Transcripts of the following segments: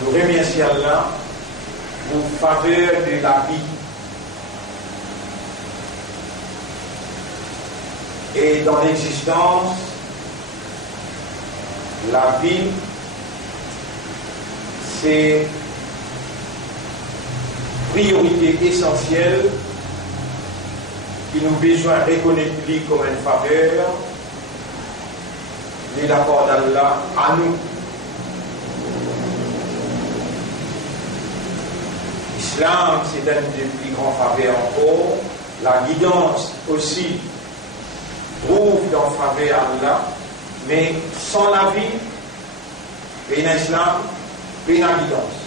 Nous remercions Allah pour faveur de la vie. Et dans l'existence, la vie, c'est priorité essentielle qui nous besoin de reconnaître comme une faveur de la part d'Allah à nous. L'Islam, c'est une des plus grandes faveurs encore. La guidance aussi trouve dans faveur Allah, mais sans la vie, il y a l'Islam, il y a la guidance.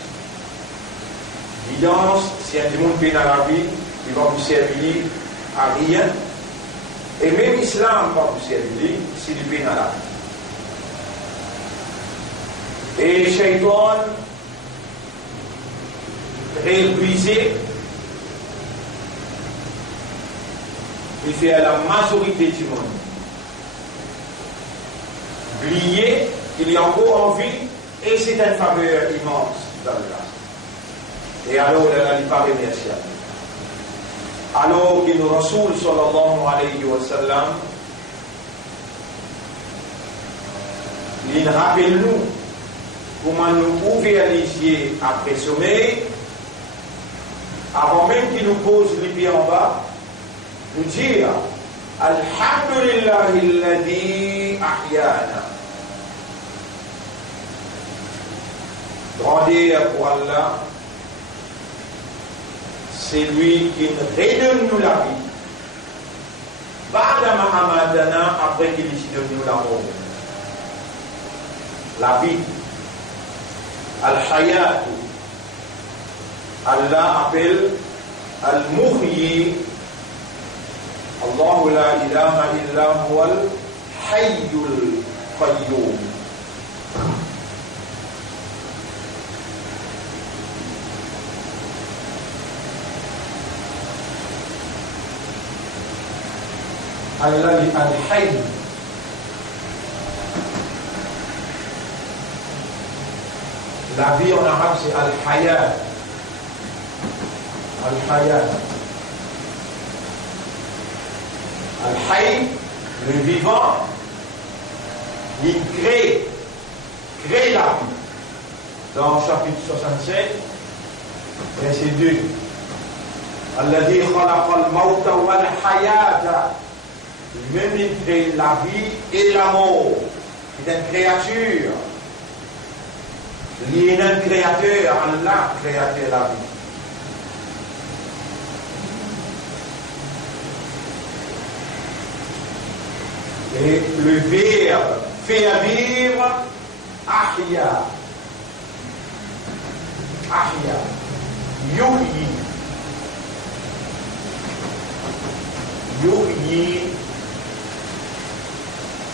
Guidance, si un monde peine à la vie, il va vous servir à rien. Et même l'Islam va vous servir s'il peine à la vie. Et Shaitan réduisé, il fait à la majorité du monde oublier qu'il y a encore envie et c'est une faveur immense d'Allah. Et alors elle n'a pas remercié. Alors que le Rasoul sallallahu alayhi wa sallam il rappelle nous comment nous ouvrir les yeux après sommeil avant même qu'il nous pose les pieds en bas, nous dire Alhamdulillahi alladhi ahyana. Grandeur pour Allah, c'est lui qui nous redonne nous la vie. Ba'da Mahamadana, après qu'il donne nous la mort. La vie. Al-Hayatu. Allah appelle Al-Muhyi. Allahu la ilaha illa huwal hayyul qayyum. Allah dit Al-Hayy. La vie en arabe c'est Al-Hayat. Al-Hayat. Al-Hayy, le vivant, il crée la vie. Dans le chapitre 67, verset 2. Alladhi khalaqa al-mawta wal-hayata. Même il crée la vie et la mort. C'est une créature. Il y a un créateur, Allah créateur la vie. Et le verbe faire vivre, ahya. Ahya. Yuhyi. Yuhyi.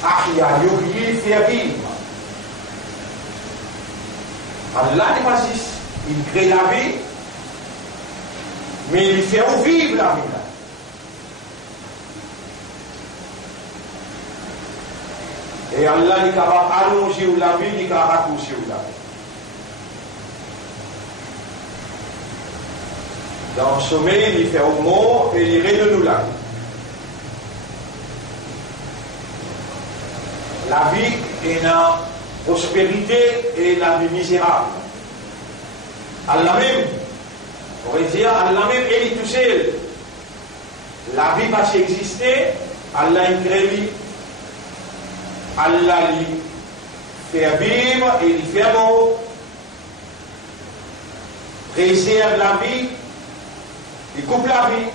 Ahya. Yuhyi, faire vivre. Allah n'est pas juste, il crée la vie, mais il fait vivre la vie. Et Allah n'est capable d'allonger la vie, il n'est capable de raccourcir la vie. Dans le sommeil, il fait au mort et il redonne la vie. La vie est dans prospérité et la vie misérable. Allah même, on pourrait dire, Allah même, elle est tout seul. La vie va exister, Allah est créé, Allah lui fait vivre et il fait mort, préserve la vie, il coupe la vie.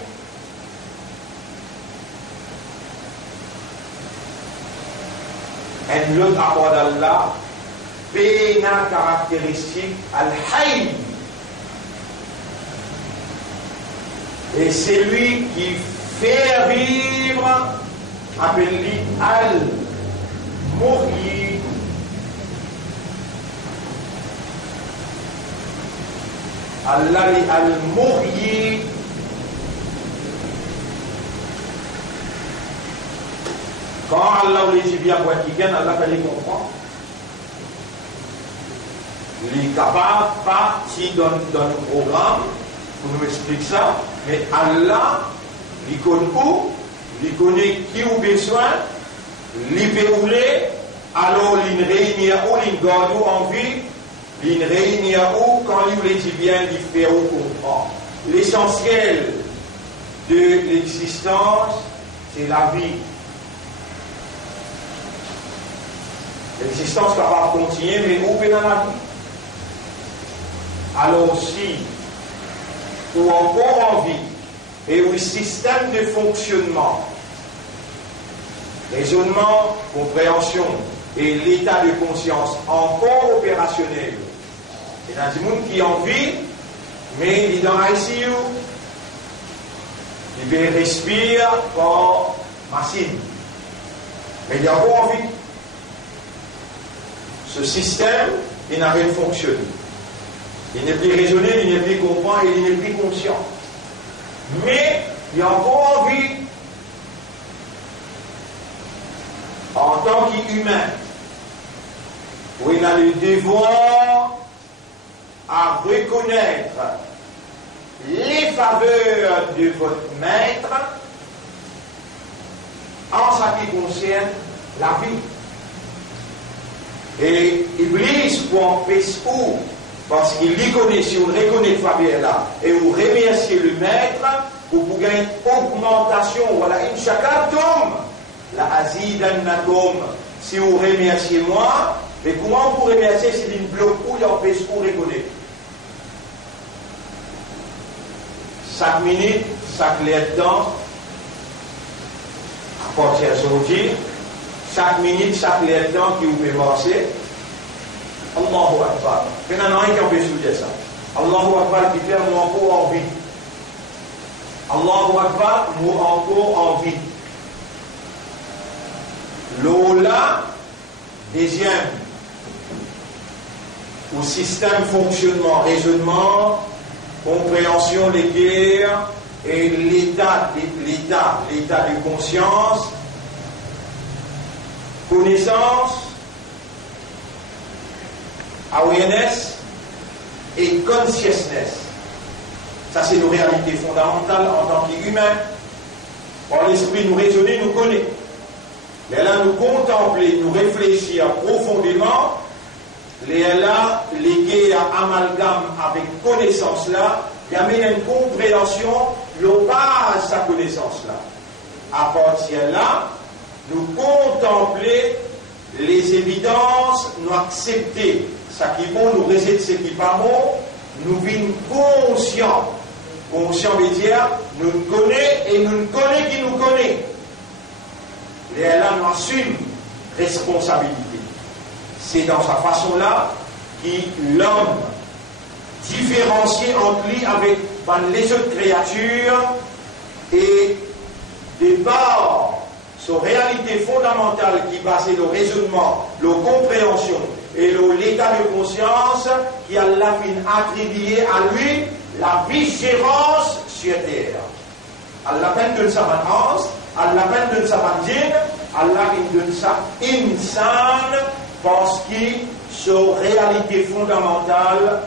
Et l'autre rapport d'Allah, une caractéristique al-hayy. Et c'est lui qui fait vivre, appelle-lui al-muhyi. Allah est al-muhyi. Quand Allah les dit bien quoi qu'il gagne, Allah fallait comprendre. il est capable, parti dans le programme, pour nous expliquer ça, mais Allah, il connaît où, il connaît qui a besoin, il peut rouler, alors il réunit où, il garde où en vie, il réunit où, quand il dit bien, il fait où comprend. L'essentiel de l'existence, c'est la vie. L'existence capable de continuer, mais où peut dans la vie? Alors si, ou encore en vie, et où le système de fonctionnement, raisonnement, compréhension et l'état de conscience encore opérationnel, il y a des gens qui en vie, mais il est dans l'ICU, il respire par machine, mais il est encore en vie. Ce système, il n'a rien fonctionné. Il n'est plus raisonné, il n'est plus comprend et il n'est plus conscient. Mais il y a encore envie, en tant qu'humain, où il a le devoir à reconnaître les faveurs de votre maître en ce qui concerne la vie. Et Iblis, pour en faire où, parce qu'il y connaît, si on reconnaît Fabien-là, et vous remerciez le maître, vous pouvez gagner une augmentation, voilà, une shakartum, la azidannakum, si vous remerciez moi, mais comment vous remercier si une bloc où il y a un peu où reconnaître? Chaque minute, chaque l'air de temps, à partir d'aujourd'hui, chaque minute, chaque l'air de temps qui vous fait marcher, Allahu Akbar. Finalement, il y a un peu de ça. Allahu Akbar qui fait moi encore en vie. Allahu Akbar, moi encore en vie. L'Ola, deuxième, au système fonctionnement, raisonnement, compréhension des guerres et l'état de conscience, connaissance, awareness et consciousness. Ça, c'est nos réalités fondamentales en tant qu'humains. Par l'esprit, nous raisonner, nous connaît. Mais là, nous contempler, nous réfléchir profondément, là, lié à amalgame avec connaissance là, il y a même une compréhension, le base sa connaissance là. À partir de là, nous contempler les évidences, nous accepter ce qui est bon, nous résister ce qui n'est pas bon, nous vîmes conscients. Conscient veut dire, nous nous connaissons et nous nous connaissons qui nous connaît. Et là, nous assumons responsabilité. C'est dans sa façon-là que l'homme différencie entre lui avec les autres créatures et de par sa réalité fondamentale qui est basée sur le raisonnement, la compréhension et l'état de conscience qui a la fin attribué à lui la vigérance sur terre. À la peine de sa manance, à la peine de sa mandine, à la peine de sa insane, parce que sa réalité fondamentale,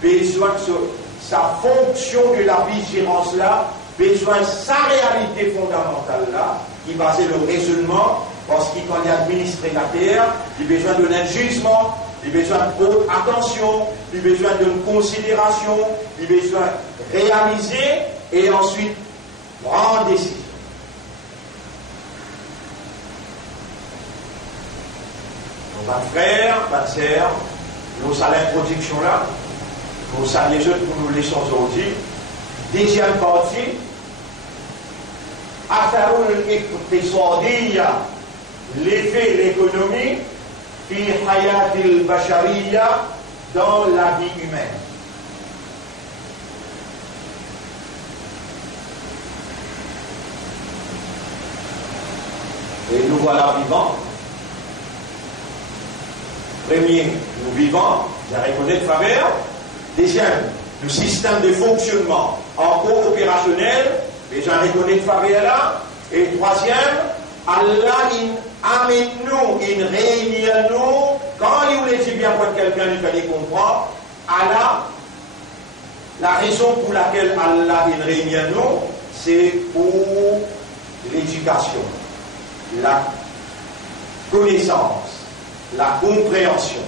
besoin de sa fonction de la vigérance là, besoin de sa réalité fondamentale là, qui basait le raisonnement, parce qu'il quand il administre la terre, il a besoin d'un jugement, il a besoin d'attention, il a besoin d'une considération, il a besoin de réaliser et ensuite prendre décision. Donc, mes frères, mes sœurs, nous allons l'introduction là, nous saluons les autres pour nous laisser aujourd'hui. Deuxième partie, l'effet de l'économie fi hayatil bashariya dans la vie humaine. Et nous voilà vivants. Premier, nous vivons, j'ai reconnu faveur. Deuxième, le système de fonctionnement encore opérationnel, déjà reconnu faveur là. Et troisième, Allah amène nous, il réunit nous quand il voulait dire bien pour quelqu'un, il fallait comprendre, Allah, la raison pour laquelle Allah est réuni nous, c'est pour l'éducation, la connaissance, la compréhension.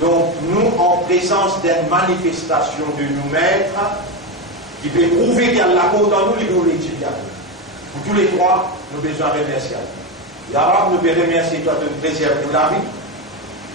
Donc, nous, en présence d'une manifestation de nous maîtres, qui peut prouver qu'il y a la côte en nous, il nous l'étudie. Pour tous les trois, nous avons besoin de remercier. Ya Rab, nous pouvons remercier toi de nous préserver de la vie.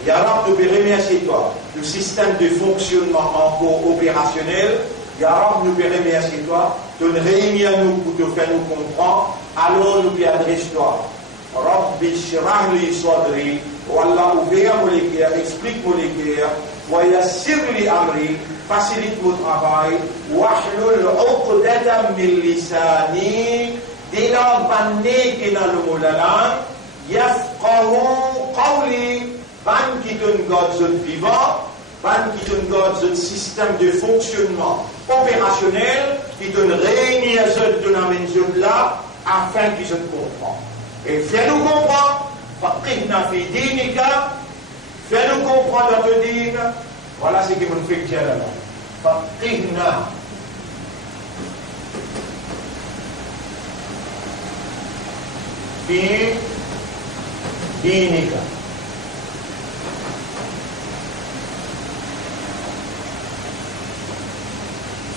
Ya Rab, nous pouvons remercier toi du système de fonctionnement encore opérationnel. Ya Rab, nous pouvons remercier toi de nous réunir nous pour te faire nous comprendre. Alors nous pouvons adresser toi. Rabbi shrah li sadri, Wallah, ouvert mon cœur, explique-moi le cœur, wa yassir li amri, facilite mon travail, wahlul uqdatam min lisani, dès lors banné que dans le mot la langue, yafqahu qawli, ban qui donne God vivant, ban qui donne God système de fonctionnement opérationnel, qui donne réunir de la maison là, afin qu'ils se comprennent. Et fais-nous comprendre, faqihna fi dinika, fais-nous comprendre dans te dire, voilà ce qui me fait dire là. Faqihna. Fi dinika.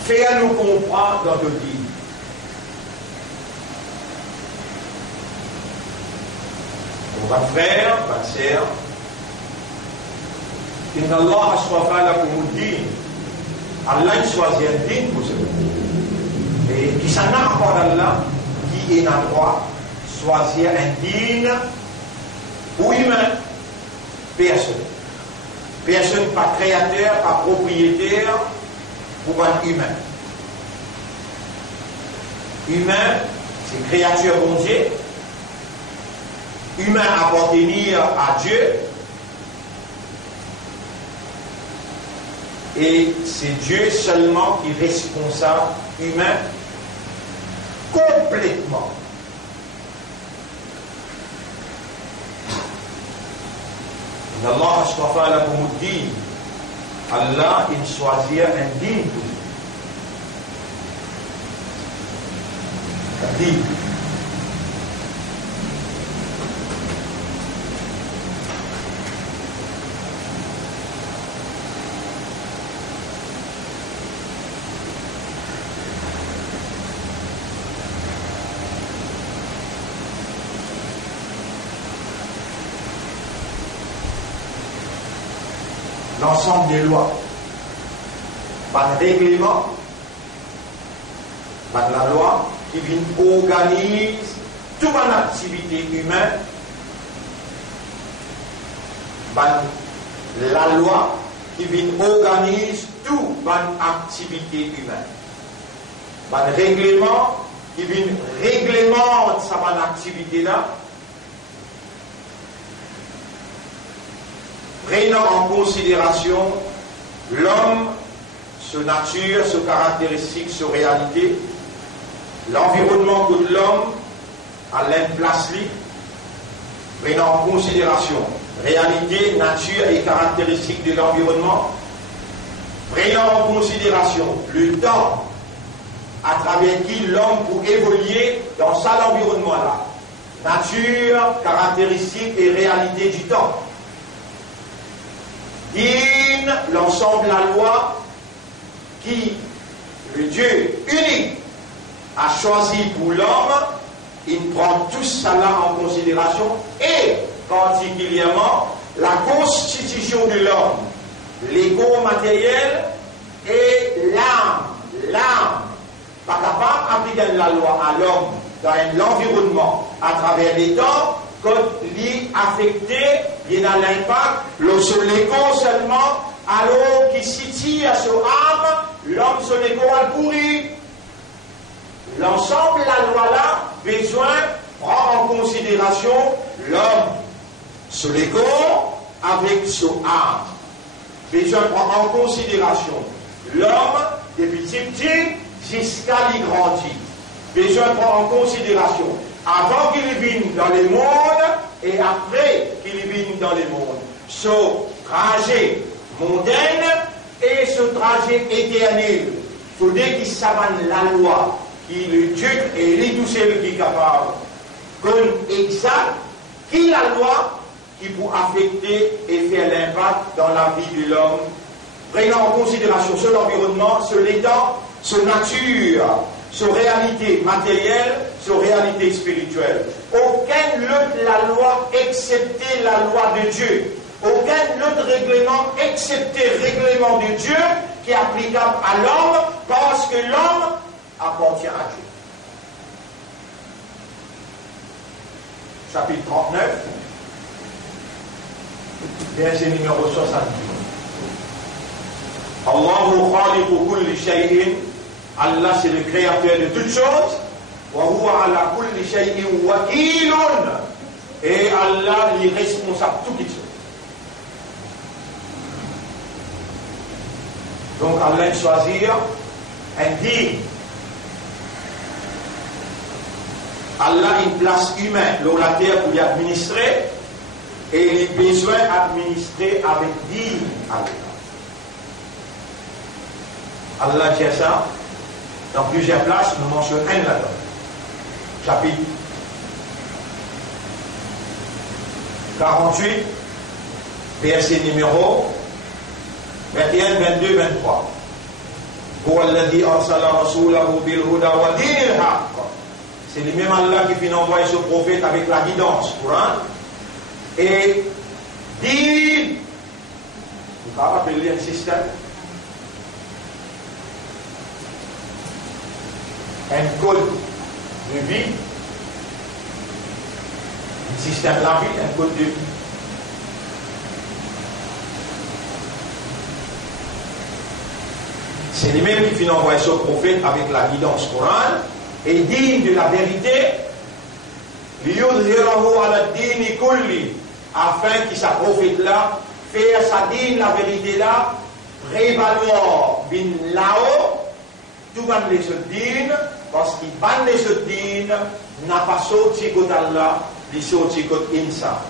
Fais-nous comprendre dans te dire. Mon frère, ma sœur, Inna Allah aswafa lakum ad-din. Allah choisit un din pour ce. Et qui s'en a encore d'Allah, qui est en droit, choisir un din pour humain, personne. Personne pas créateur, pas propriétaire, pour un humain. Humain, c'est créature bon Dieu. Humain appartenir à Dieu, et c'est Dieu seulement qui est responsable humain complètement. Allah astafa lakum ad-din. Allah il choisit un din pour vous. Un din. L'ensemble des lois, par règlement, par la loi qui vient organiser toute une activité humaine, par la loi qui vient organiser toute une activité humaine, par règlement qui vient réglementer cette activité-là, prenant en considération l'homme, sa nature, ses caractéristiques, sa réalité, l'environnement de l'homme à l'implace, prenant en considération réalité, nature et caractéristiques de l'environnement, prenant en considération le temps à travers qui l'homme peut évoluer dans cet environnement-là, nature, caractéristiques et réalité du temps. Din, l'ensemble de la loi qui le Dieu unique a choisi pour l'homme, il prend tout cela en considération et particulièrement la constitution de l'homme, l'ego matériel et l'âme. L'âme, pas capable d'appliquer la loi à l'homme dans l'environnement à travers les temps. Quand l'île affecté, il y a l'impact, sur l'ego seulement, alors qu'il s'y à son âme, l'homme sur l'ego a pourri. L'ensemble de la loi-là, besoin prend en considération l'homme sur l'ego avec son âme. Besoin prend en considération l'homme depuis petit jusqu'à l'y grandir. Besoin prend en considération avant qu'il vienne dans le monde et après qu'il vienne dans le monde. Ce trajet mondain et ce trajet éternel. Il faut dire qu'il savane la loi, qui le Dieu et lui tout seul qui est capable. Comme exact, qui la loi qui peut affecter et faire l'impact dans la vie de l'homme, prenant en considération son environnement, son état, son nature, son réalité matérielle, son réalité spirituelle. Aucun autre la loi excepté la loi de Dieu. Aucun autre règlement excepté le règlement de Dieu qui est applicable à l'homme parce que l'homme appartient à Dieu. Chapitre 39, verset numéro 70. Allahu khaliqu kulli shay'in. Allah c'est le créateur de toutes choses. Wa huwa ala kulli shay'in wakilun. Et Allah est responsable de toutes choses. Donc Allah choisir un digne. Allah a une place humaine sur la terre pour y administrer et il a besoin d'administrer avec digne Allah. Allah dit ça dans plusieurs places, nous mentionnons un là-dedans. Chapitre 48, verset numéro 21, 22, 23. هو الذي أرسل رسوله بالهدى ودين الحق. C'est le même Allah qui finit envoyer ce prophète avec la guidance, Coran, et dit, vous pouvez appeler un système, un code de vie, un système de la vie, un code de vie. C'est le même qui finit envoyer ce prophète avec la guidance Coran, et digne de la vérité, afin que sa prophète-là fasse sa digne la vérité-là, prévaloir bin lao, tout ban les digne, parce qu'il ban les digne, n'a pas sorti côté Allah, il sorti côté Insa.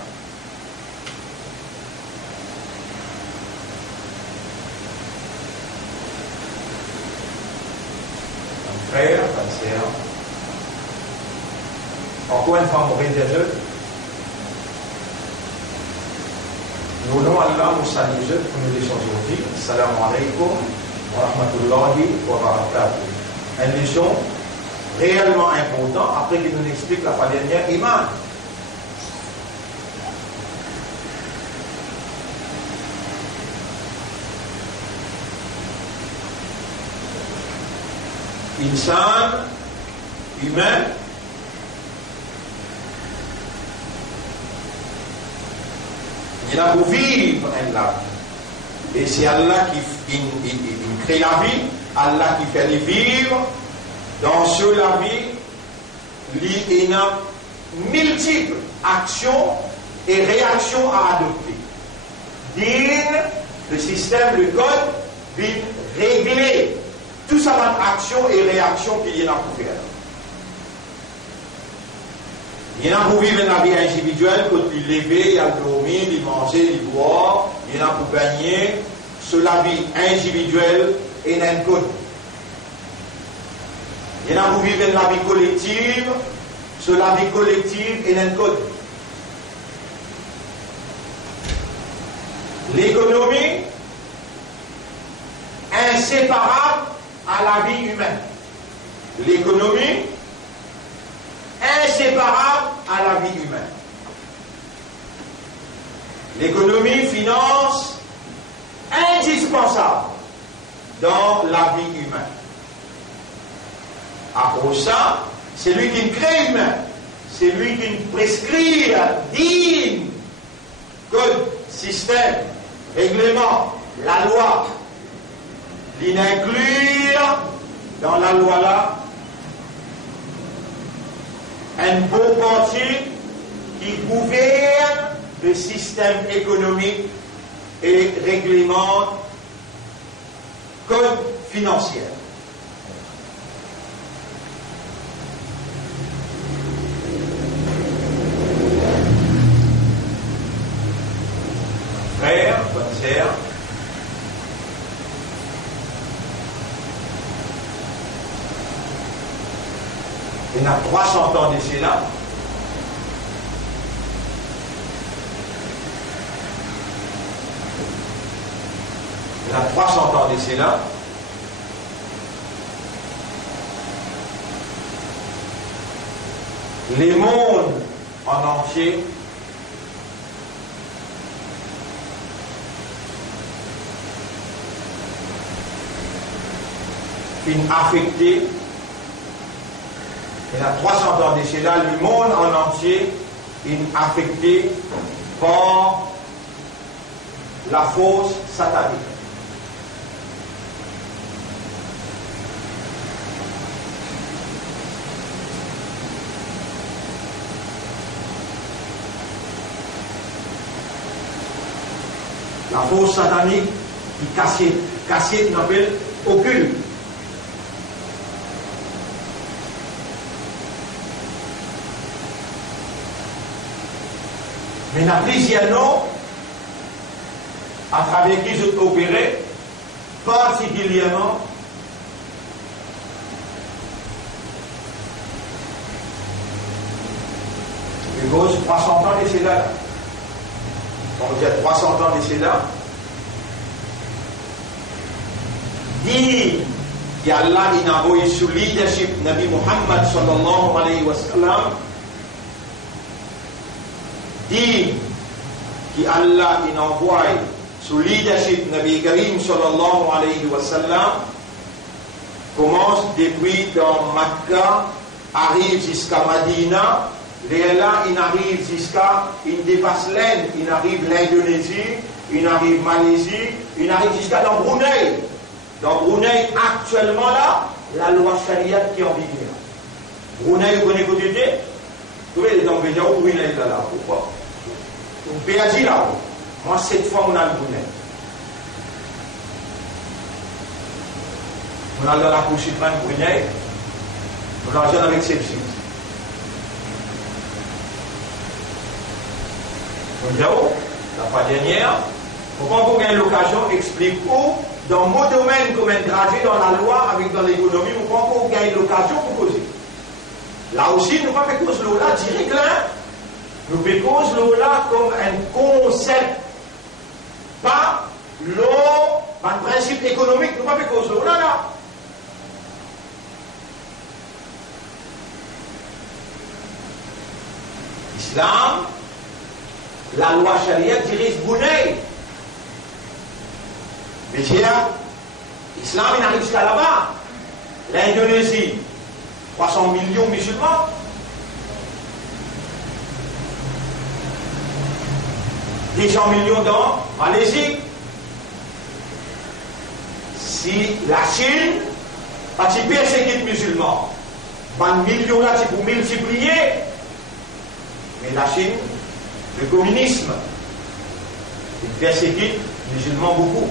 Frère, sœur, encore une fois, mourir des œufs. Nous nommons Allah, nous saluons les œufs, nous les aujourd'hui. Assalamu alaikum wa rahmatullahi wa barakatuh. Une leçon réellement importante, après qu'il nous explique la fois dernière, Iman. Insan, humain, il a pour vivre un la vie. Et c'est Allah qui crée la vie, Allah qui fait les vivre. Dans ce la vie, il y a multiples actions et réactions à adopter. Din, le système, le code, vient régler tout ça dans action et réaction qu'il y a pour faire. Il y en a pour vivre dans la vie individuelle, quand il lever, il y a dormir, il manger, il boire, il y en a pour gagner, sur la vie individuelle et dans un code. Il y en a pour vivre dans la vie collective, sur la vie collective et dans un code. L'économie, inséparable à la vie humaine. L'économie, inséparable à la vie humaine. L'économie finance indispensable dans la vie humaine. Après ça, c'est lui qui crée humain, c'est lui qui prescrit digne, code, système, règlement, la loi. L'inclure dans la loi là un beau parti qui gouverne le système économique et réglemente code financier. Il y a 300 ans d'ici là. Il y a 300 ans d'ici là. Les mondes en entier affecté. Il y a 300 ans d'ici là, le monde en entier est affecté par la force satanique. La force satanique qui cassée, qu'on appelle occulte. Mais il y a plusieurs noms à travers qui je opéré, particulièrement les gauches 300 ans d'ici là. On dit 300 ans d'ici là. Dit qu'Allah a envoyé sous leadership Nabi Muhammad sallallahu alayhi wa sallam. Dit qu'Allah a envoyé sous leadership Nabi Karim sallallahu alayhi wa sallam commence depuis dans Makkah, arrive jusqu'à Madina. Là, il arrive jusqu'à, il dépasse l'Inde, il arrive l'Indonésie, il arrive Malaisie, il arrive jusqu'à dans Brunei. Dans Brunei, actuellement là, la loi Sharia qui est en vigueur. Brunei, vous connaissez côté de vous voyez, dans le Béja, où Brunei est là, pourquoi? Vous pouvez agir là. Moi, 7 fois, on a le Brunei. On a dans la Cour suprême Brunei, on a avec exception. La fois dernière, quand vous avez l'occasion, explique où, dans mon domaine, comme un trajet dans la loi, avec dans l'économie, quand vous avez l'occasion pour causer. Là aussi, nous ne pouvons pas faire cause là direct là. Nous faisons cause là comme un concept. Pas l'eau, un principe économique, nous ne pouvons pas faire cause là. Islam, la loi Sharia dirige Brunei. Mais l'islam il arrive jusqu'à là-bas. L'Indonésie, 300 millions de musulmans. Des 100 millions dans Malaisie. Si la Chine a persécuté les musulmans, 20 millions là, c'est pour multiplier. Mais la Chine, le communisme, il persécute les musulmans beaucoup.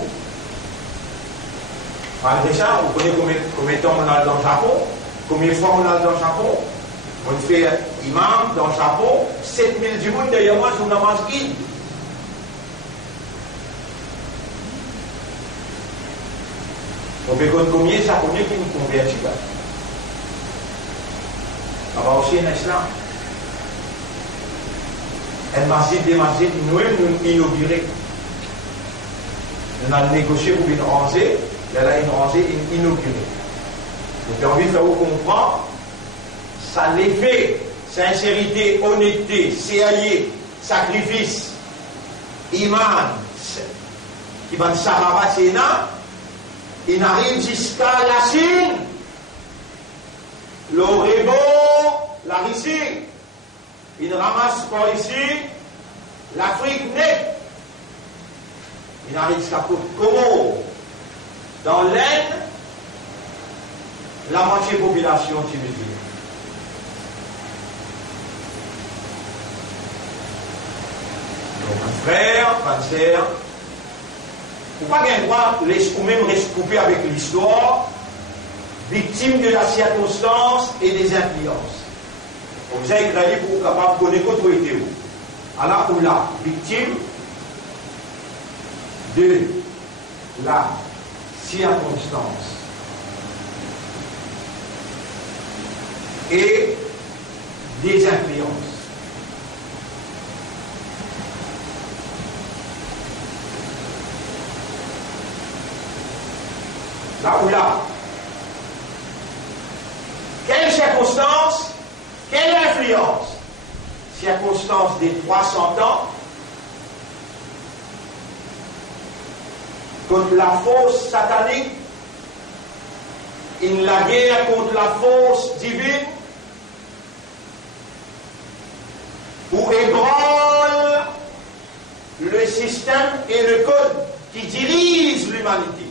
Malgré ça, vous connaissez combien de temps on a dans le Japon, combien de fois on a dans le Japon. On fait imam dans le Japon, 7000 du monde derrière moi sur namaz Eid. On peut compter combien de Japonais qui nous convertissent là. Ça va aussi en islam. Un masjid, des masjids, nous inaugurés. On a négocié pour une rangée, là, une rangée inaugurée. Donc, j'ai envie de faire comprendre, ça l'effet, sincérité, honnêteté, sérieux, sacrifice, iman, qui va de Sahaba Sénat, il arrive jusqu'à la Chine, le Rébo, la Russie. Il ramasse par ici l'Afrique nette. Il arrive jusqu'à Côte-Comore. Dans l'Inde, la moitié de la population est musulmane. Donc, un frère, une sœur, il ne faut pas gagner droit ou même rester coupé avec l'histoire, victime de la circonstance et des influences. Vous avez créé pour être capable de connaître votre été. Alors, ou la victime de la circonstance et des influences. Là ou là. Quelle circonstance, quelle influence? Circonstance des 300 ans contre la force satanique, in la guerre contre la force divine, où ébranle le système et le code qui dirige l'humanité.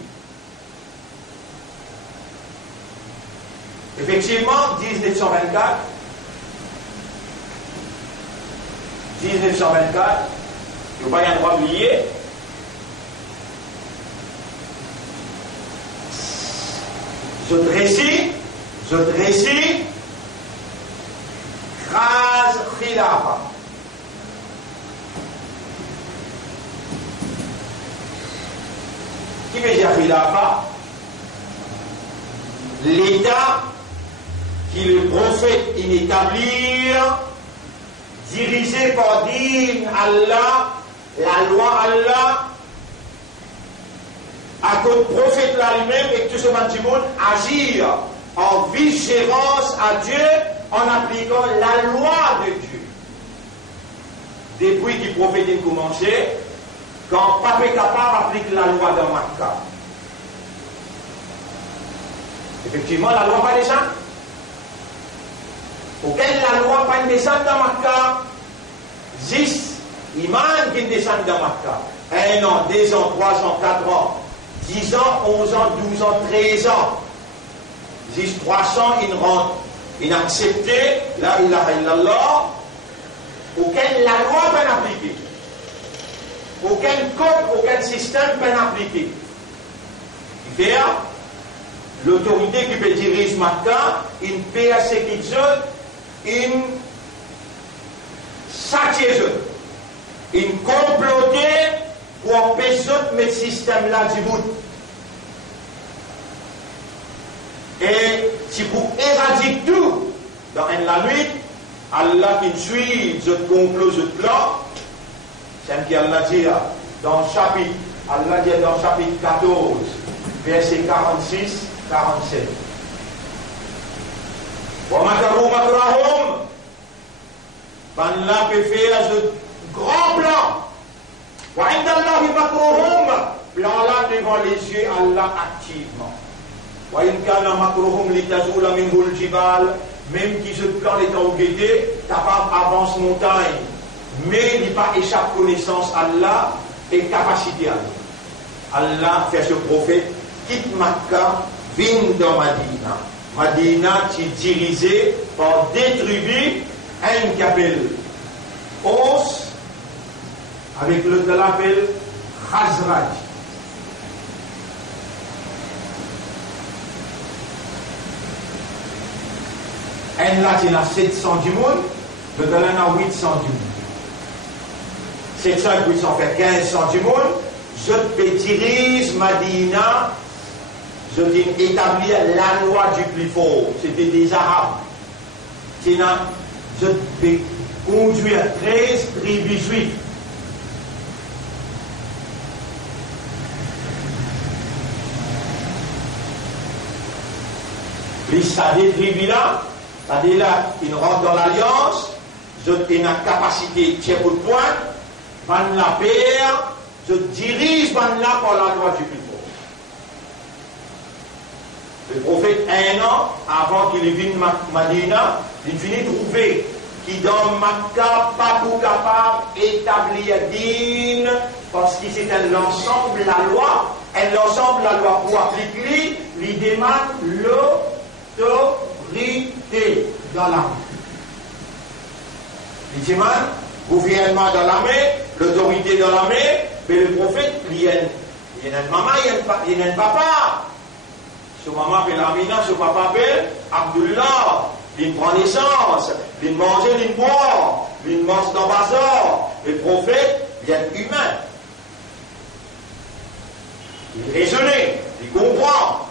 Effectivement, 1924, il ne faut pas y avoir oublié, je récite, crase khilafa. Qui veut dire khilafa? L'État qui le prophète inétablir, dirigé par din Allah, la loi Allah, à cause du prophète là lui-même et tout ce monde agir en vigilance à Dieu en appliquant la loi de Dieu. Depuis que le prophète a commencé, quand Papa est capable d'appliquer la loi dans Makkah. Effectivement, la loi pas descend. Auquel la loi pas descend dans Makkah. 10 imams qui descendent dans Makkah. 1 an, 2 ans, 3 ans, 4 ans, 10 ans, 11 ans, 12 ans, 13 ans. 10, 300, ils rentrent. Ils acceptent la ilaha illallah, auquel la loi peut appliquer. Aucun code, aucun système peut appliquer. Il fait l'autorité qui peut diriger Makkah, une persécution, une satire, une comploter pour empêcher ce système-là du bout. Et si vous éradiquez tout dans la nuit, Allah qui suit ce complot, ce plan, c'est ce qu'Allah dit dans le chapitre, Allah dit dans le chapitre 14, verset 46, 47. وَمَكَرُوا مَكْرَهُمْ, Allah peut faire ce grand plan. وَعِنْدَ اللَّهِ مَكْرُهُمْ, plan là devant les yeux Allah activement. وَإِنْ كَانَ مَكْرُهُمْ لِتَزُولَ مِنْهُ الْجِبَالِ, même qui ce plan est en guetté, capable avance montagne, mais il n'y a pas échappe connaissance Allah et capacité à Allah. Allah fait ce prophète, quitte Makkah, vient dans Madina. Madina qui est dirigée par des tribus, un qui appelle Os, avec l'autre qui l'appelle Khazraj. Un là, il a 700 du monde, l'autre là, il a 800 du monde. 700 et 800 fait 1500 du monde. Je peux diriger Madina, je dis établir la loi du plus fort. C'était des Arabes. Je peux conduire 13 tribus juives. Puis ça des tribus là, c'est-à-dire là, ils rentrent dans l'alliance, je ai une capacité de tiers coup de poing, van la paire, je dirige van là par la loi du plus fort. Le prophète, 1 an avant qu'il vienne Madina, il finit de trouver qui dans Makkah pas tout capable d'établir din, parce que c'est l'ensemble la loi, et l'ensemble la loi pour appliquer, il demande l'autorité dans l'armée. Il demande gouvernement dans l'armée, l'autorité dans l'armée, mais le prophète, il y a une maman, il y a un papa. Son maman appelle Amina, son papa appelle Abdullah. Il prend naissance, il mange, il boit, il mange dans le bazar. Le prophète, il est humain. Il raisonne, il comprend.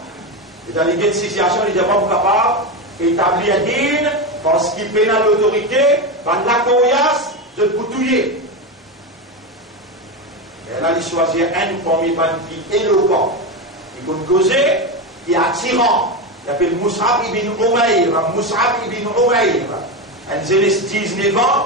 Et dans les situations, il n'est pas capable d'établir din parce qu'il pénal l'autorité, ben la coyasse de boutouiller. Et là, il choisit un parmi qui est éloquent, qui peut causer, qui est attirant. Il s'appelle Mus'ab ibn Umayr. Mus'ab ibn Umayr. Un zéleste 19 ans.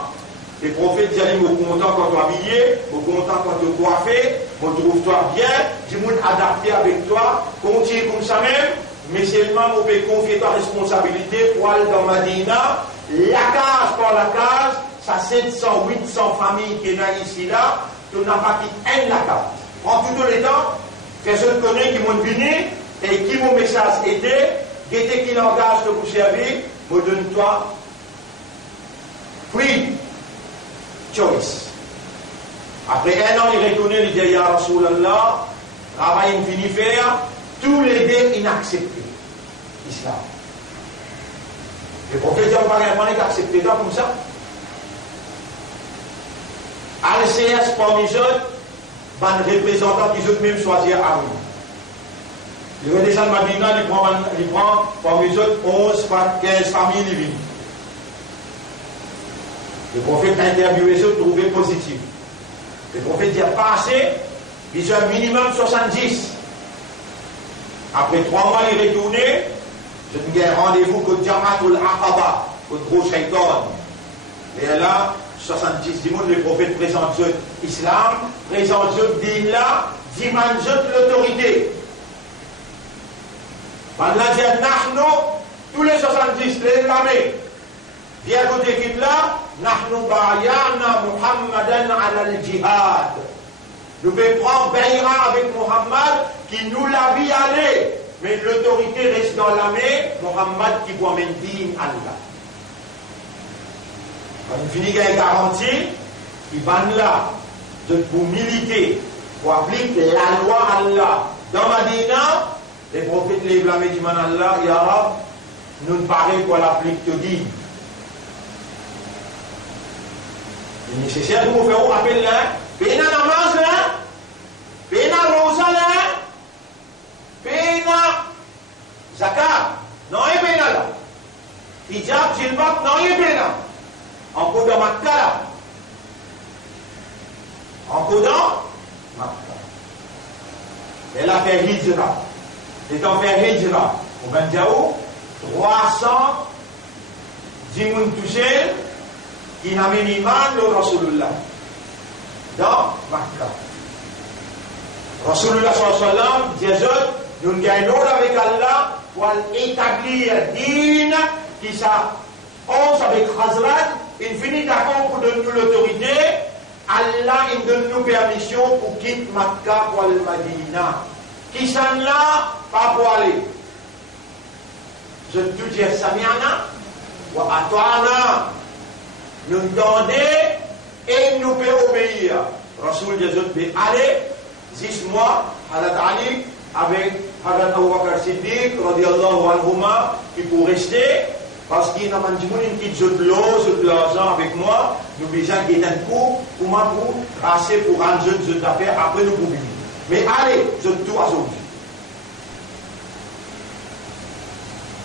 Les prophètes disaient, je suis content quand tu es habillé, je suis content quand tu es coiffé, je trouve-toi bien, je suis adapté avec toi, continue comme ça même, mais seulement je peux confier ta responsabilité pour aller dans Madina, la case par la case, ça 700, 800 familles qui sont ici là, tu n'as pas quitté un la case. En tout le temps, que je connais qui m'ont venu et qui mon message était, guettez qui l'engage que vous servez, me donne-toi free choice. Après un an, il retourne, il dit, Ya Rasulallah, travail infini faire, tous les deux inacceptés. Islam. Le prophète dit, on va rien accepter ça comme ça. ALCS parmi eux, un représentant qui eux même choisir à nous. Il redescend Madina, il prend parmi eux 11, 15 familles, il vit. Le prophète a interviewé ceux trouvé positif. Le prophète dit pas assez, ils ont un minimum 70. Après 3 mois, il est retourné. Je me un rendez-vous que Jamatul Aqaba, que gros shaitan. Et là, 70 du monde, le prophète présente l'islam, présente le là, dimande l'autorité. Allah dit Nahnu, tous les 70, les lamés. Bien côté qui là, Nahnu bayana Muhammadan ala al-jihad. Nous pouvons prendre Bayra avec Muhammad qui nous l'a vu aller. Mais l'autorité reste dans la main, Muhammad qui doit mener Allah. Quand il finit avec garantie, il va là, pour militer, pour appliquer la loi Allah. Dans Madina, les prophètes les blâment du man Allah, Ya Rab, nous ne parlons pour l'appliquer te dit. Il est nécessaire de nous faire un appel là, Pena namaz là, Pena rosa là, Pena zakat, non il y a Pena là. Hijab, jilbab, non il y a Pena. En codant Makkah là. En codant Makkah. Elle a fait Hijra. Étant fait Hijra, au Bandiaou, 300 dimoun touchés qui n'a mis iman le Rasulullah. Dans Makkah. Rasulullah sallallahu alayhi wa sallam, dit nous gagnons avec Allah pour établir din qui ça 11 avec Khazraj, il finit d'accord pour donner l'autorité. Allah il donne nous permission pour quitter Makkah pour le Madina. Qui s'en là, pas pour aller. Je te dis Samiana, wa atwana. Nous donnons et nous pouvons obéir. Rasoul dit allez, 6 mois, Hadat Ali, avec Hadat Abu Bakr Siddiq, radiallahu anhuma, qui pour rester. Parce qu'il y a une petite jeu de l'argent avec moi, nous besoin de un coup pour moi pour tracer pour un jeu d'affaires, après nous pouvons. Mais allez, je tout à aujourd'hui.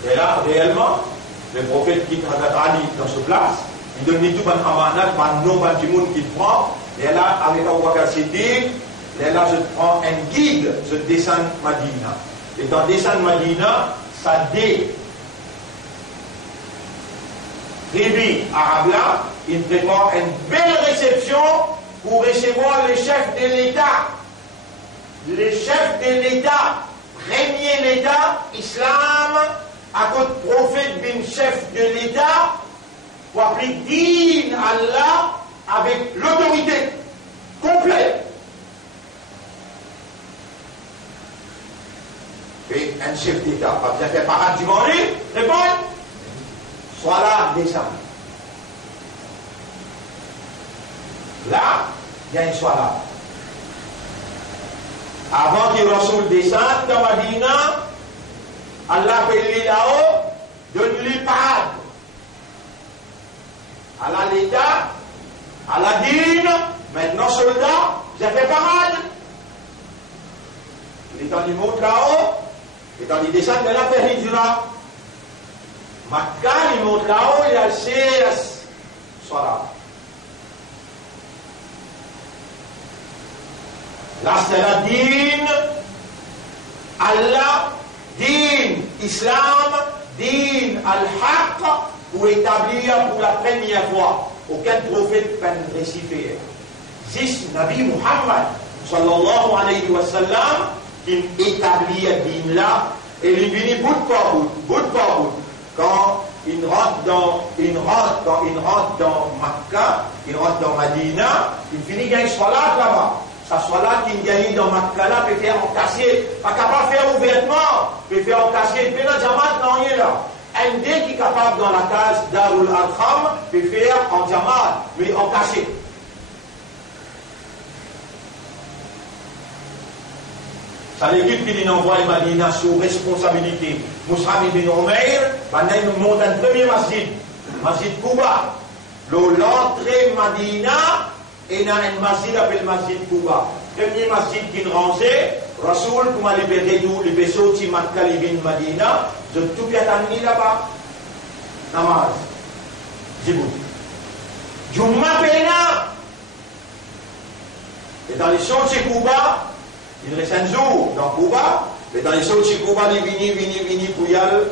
Et là, réellement, le prophète quitte Hadat Ali dans ce place, il donne tout un amanat, un nom du monde qu'il prend, et là, avec Abu Bakr Siddiq, et là, je prends un guide, je descends Madina. Et dans descendre Madina, ça tribu arabe là, il prépare une belle réception pour recevoir les chefs de l'État. Les chefs de l'État, premier l'État, Islam, à côté prophète bin chef de l'État, pour appliquer din Allah avec l'autorité complète. Et un chef d'État, pas bien fait parade du monde, répond. Soit là, descend. Là, il y a une soit là. Avant que Rasoul descende dans Madina, Allah appelle là-haut, donne-lui parade. Allah l'État, Allah dîne, maintenant soldat, j'ai fait parade. L'État du monde là-haut, et dans les descend, mais là fait hijra. Makkah, il monte là-haut, il y a le CS. Voilà. Là, c'est la dîne. Allah, dîne, islam, dîne, al-haq, pour établir pour la première fois. Aucun prophète peut réciter. Juste Nabi Muhammad, sallallahu alayhi wa sallam, qui établit la dîne là, et il vient bout par bout. Quand il rentre dans Makkah, il rentre dans Madina, il finit gagner salat là-bas. Sa salat qu'il gagne dans Makkah là, peut faire en casier, pas capable de faire ouvertement, peut faire en casier, peut dans Jamaat, non, il est là. Un dé qui est capable dans la case Darul Arkham, peut faire en Jamaat, mais en casier. C'est l'équipe qui envoie Madina sous responsabilité. Mus'ab ibn Umair, maintenant il monte un premier masjid, Masjid Quba. L'entrée Madina, et dans un masjid appelé Masjid Quba. Premier masjid qui est rangé, Rasoul, comme les vaisseaux qui marquent l'ibn Madina, je tout bien amené là-bas. Namaz. Djibout. Jumma Pena. Et dans les champs de Quba, il reste un jour dans Cuba, mais dans les choses de Cuba, il vini pour y aller.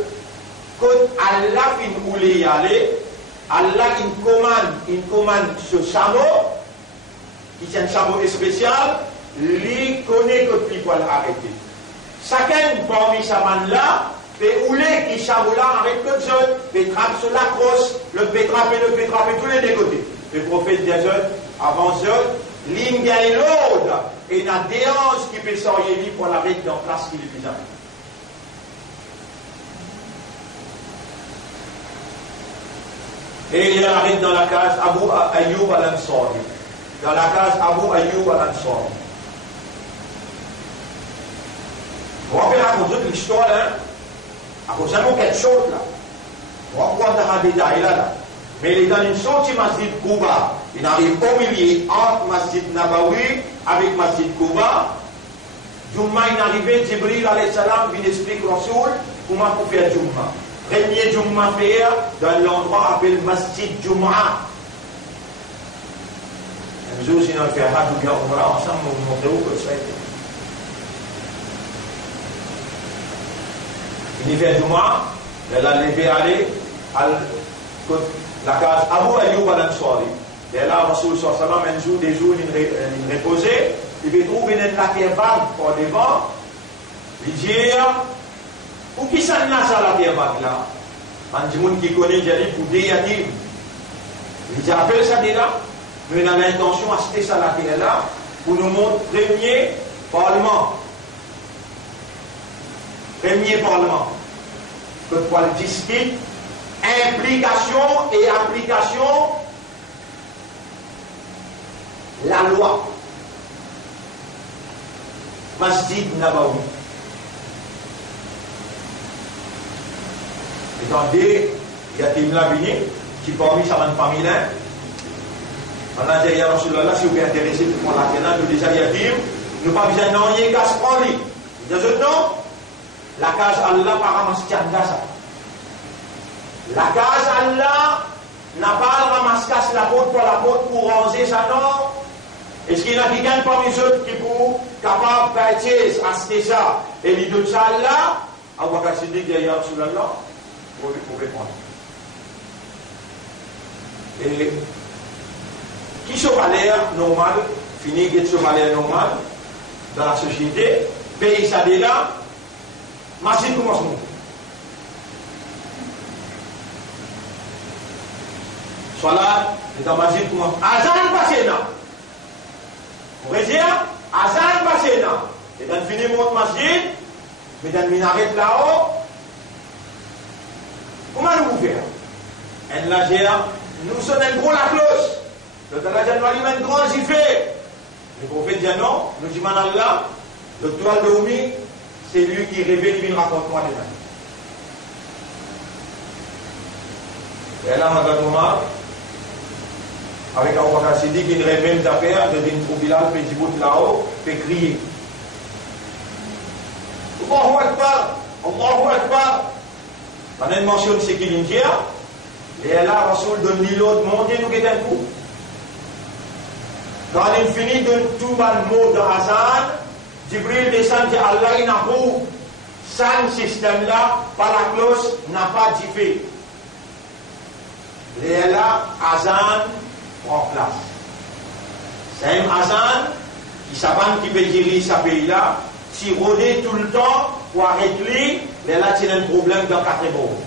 Quand Allah voulait y aller, Allah il commande ce chameau, qui est un chameau spécial, il connaît que il faut l'arrêter. Chacun parmi ces man-là, fait rouler qui chameau là avec que jeunes, fait trappe sur la crosse, le fait trapper tous les deux côtés. Le prophète des jeunes, avant jeunes, l'India et l'autre, et une adhérence qui peut s'orienter pour la mettre en place qui est plus simple. Et il arrive dans la case Abu Ayyub al-Ansari. Dans la case Abu Ayyub al-Ansari. On va faire raconter une histoire là. À cause de quelque chose là. On va pouvoir faire un détail là. Mais il est dans une sortie Masjid Quba. Il arrive au milieu entre Masjid Nabawi avec Masjid Quba. Jumma, il est arrivé, Jibril alayhi salam vient expliquer Rasoul comment pour faire Jumma. Premier Jumma faire dans l'endroit appelé Masjid Jum'a. Un jour, si on fait Hajj ou bien Umrah ensemble, on vous montre où que ça a été. Il fait Jum'a, il a levé aller à la case Abu Ayyub al-Ansari. Et là, Rasoul sallallahu alayhi wa sallam, un jour, des jours, il reposait, il va trouver une terre vague par devant, il dit, où qui s'en a ça la terre vague là? Un monde qui connaît, il dit, pour des yatim. Il dit, appelle ça déjà, nous avons l'intention d'acheter ça la terre là, pour nous montrer premier parlement. Premier parlement. Que pour le discuter, implication et application, la loi. Masjid Nabawi. Et dans des yatim là qui parmi ça va parmi là. On a dit, ya Rasulallah, si vous êtes intéressé pour la Kéna, nous déjà yatim, nous pas besoin d'en y qu'à se prendre. Il dit, non, la case Allah par ramasser ça. La case Allah n'a pas ramassé la porte pour ranger ça, non. Est-ce qu'il y en a quelqu'un parmi eux qui pour capable de purchase, acheter ça, et lui donne ça là, à Bakar Siddiq dit, ya Rasulallah, vous pouvez prendre. Et qui chevalier normal, fini de chevalier normal, dans la société, pays ça là, machine commence à monter. Soit là, dans la machine commence. Azan passé là. Vous voyez, Azan passé là. Et dans le fini monte machine, mais dans le minaret là-haut, comment nous faire? Et là, nous sommes un gros la cloche. Le Talajan Wali m'a un grand giflet. Le prophète dit non, nous dit Allah, le toit de Oumi, c'est lui qui révèle, il raconte-moi des mains. Et là, Madame Omar, avec Abu Bakr Siddiq, il révèle d'affaires, de Din Troubilal, fait Djibout là-haut, fait crier. Allahu Akbar, Allahu Akbar. On a une mention de ce qu'il y a. Et là, Rasoul donne l'îlot de monter, nous qui est un coup. Quand il finit de tout le mot de Hazan, Jibril descend de Allah, il approuve. Sans système là, par la cloche, n'a pas diffé. Et là, Hazan prend place. C'est un Hazan qui s'abandonne, qui peut diriger ce pays-là, qui rôdait tout le temps pour arrêter, mais là, c'est un problème dans 4 mots.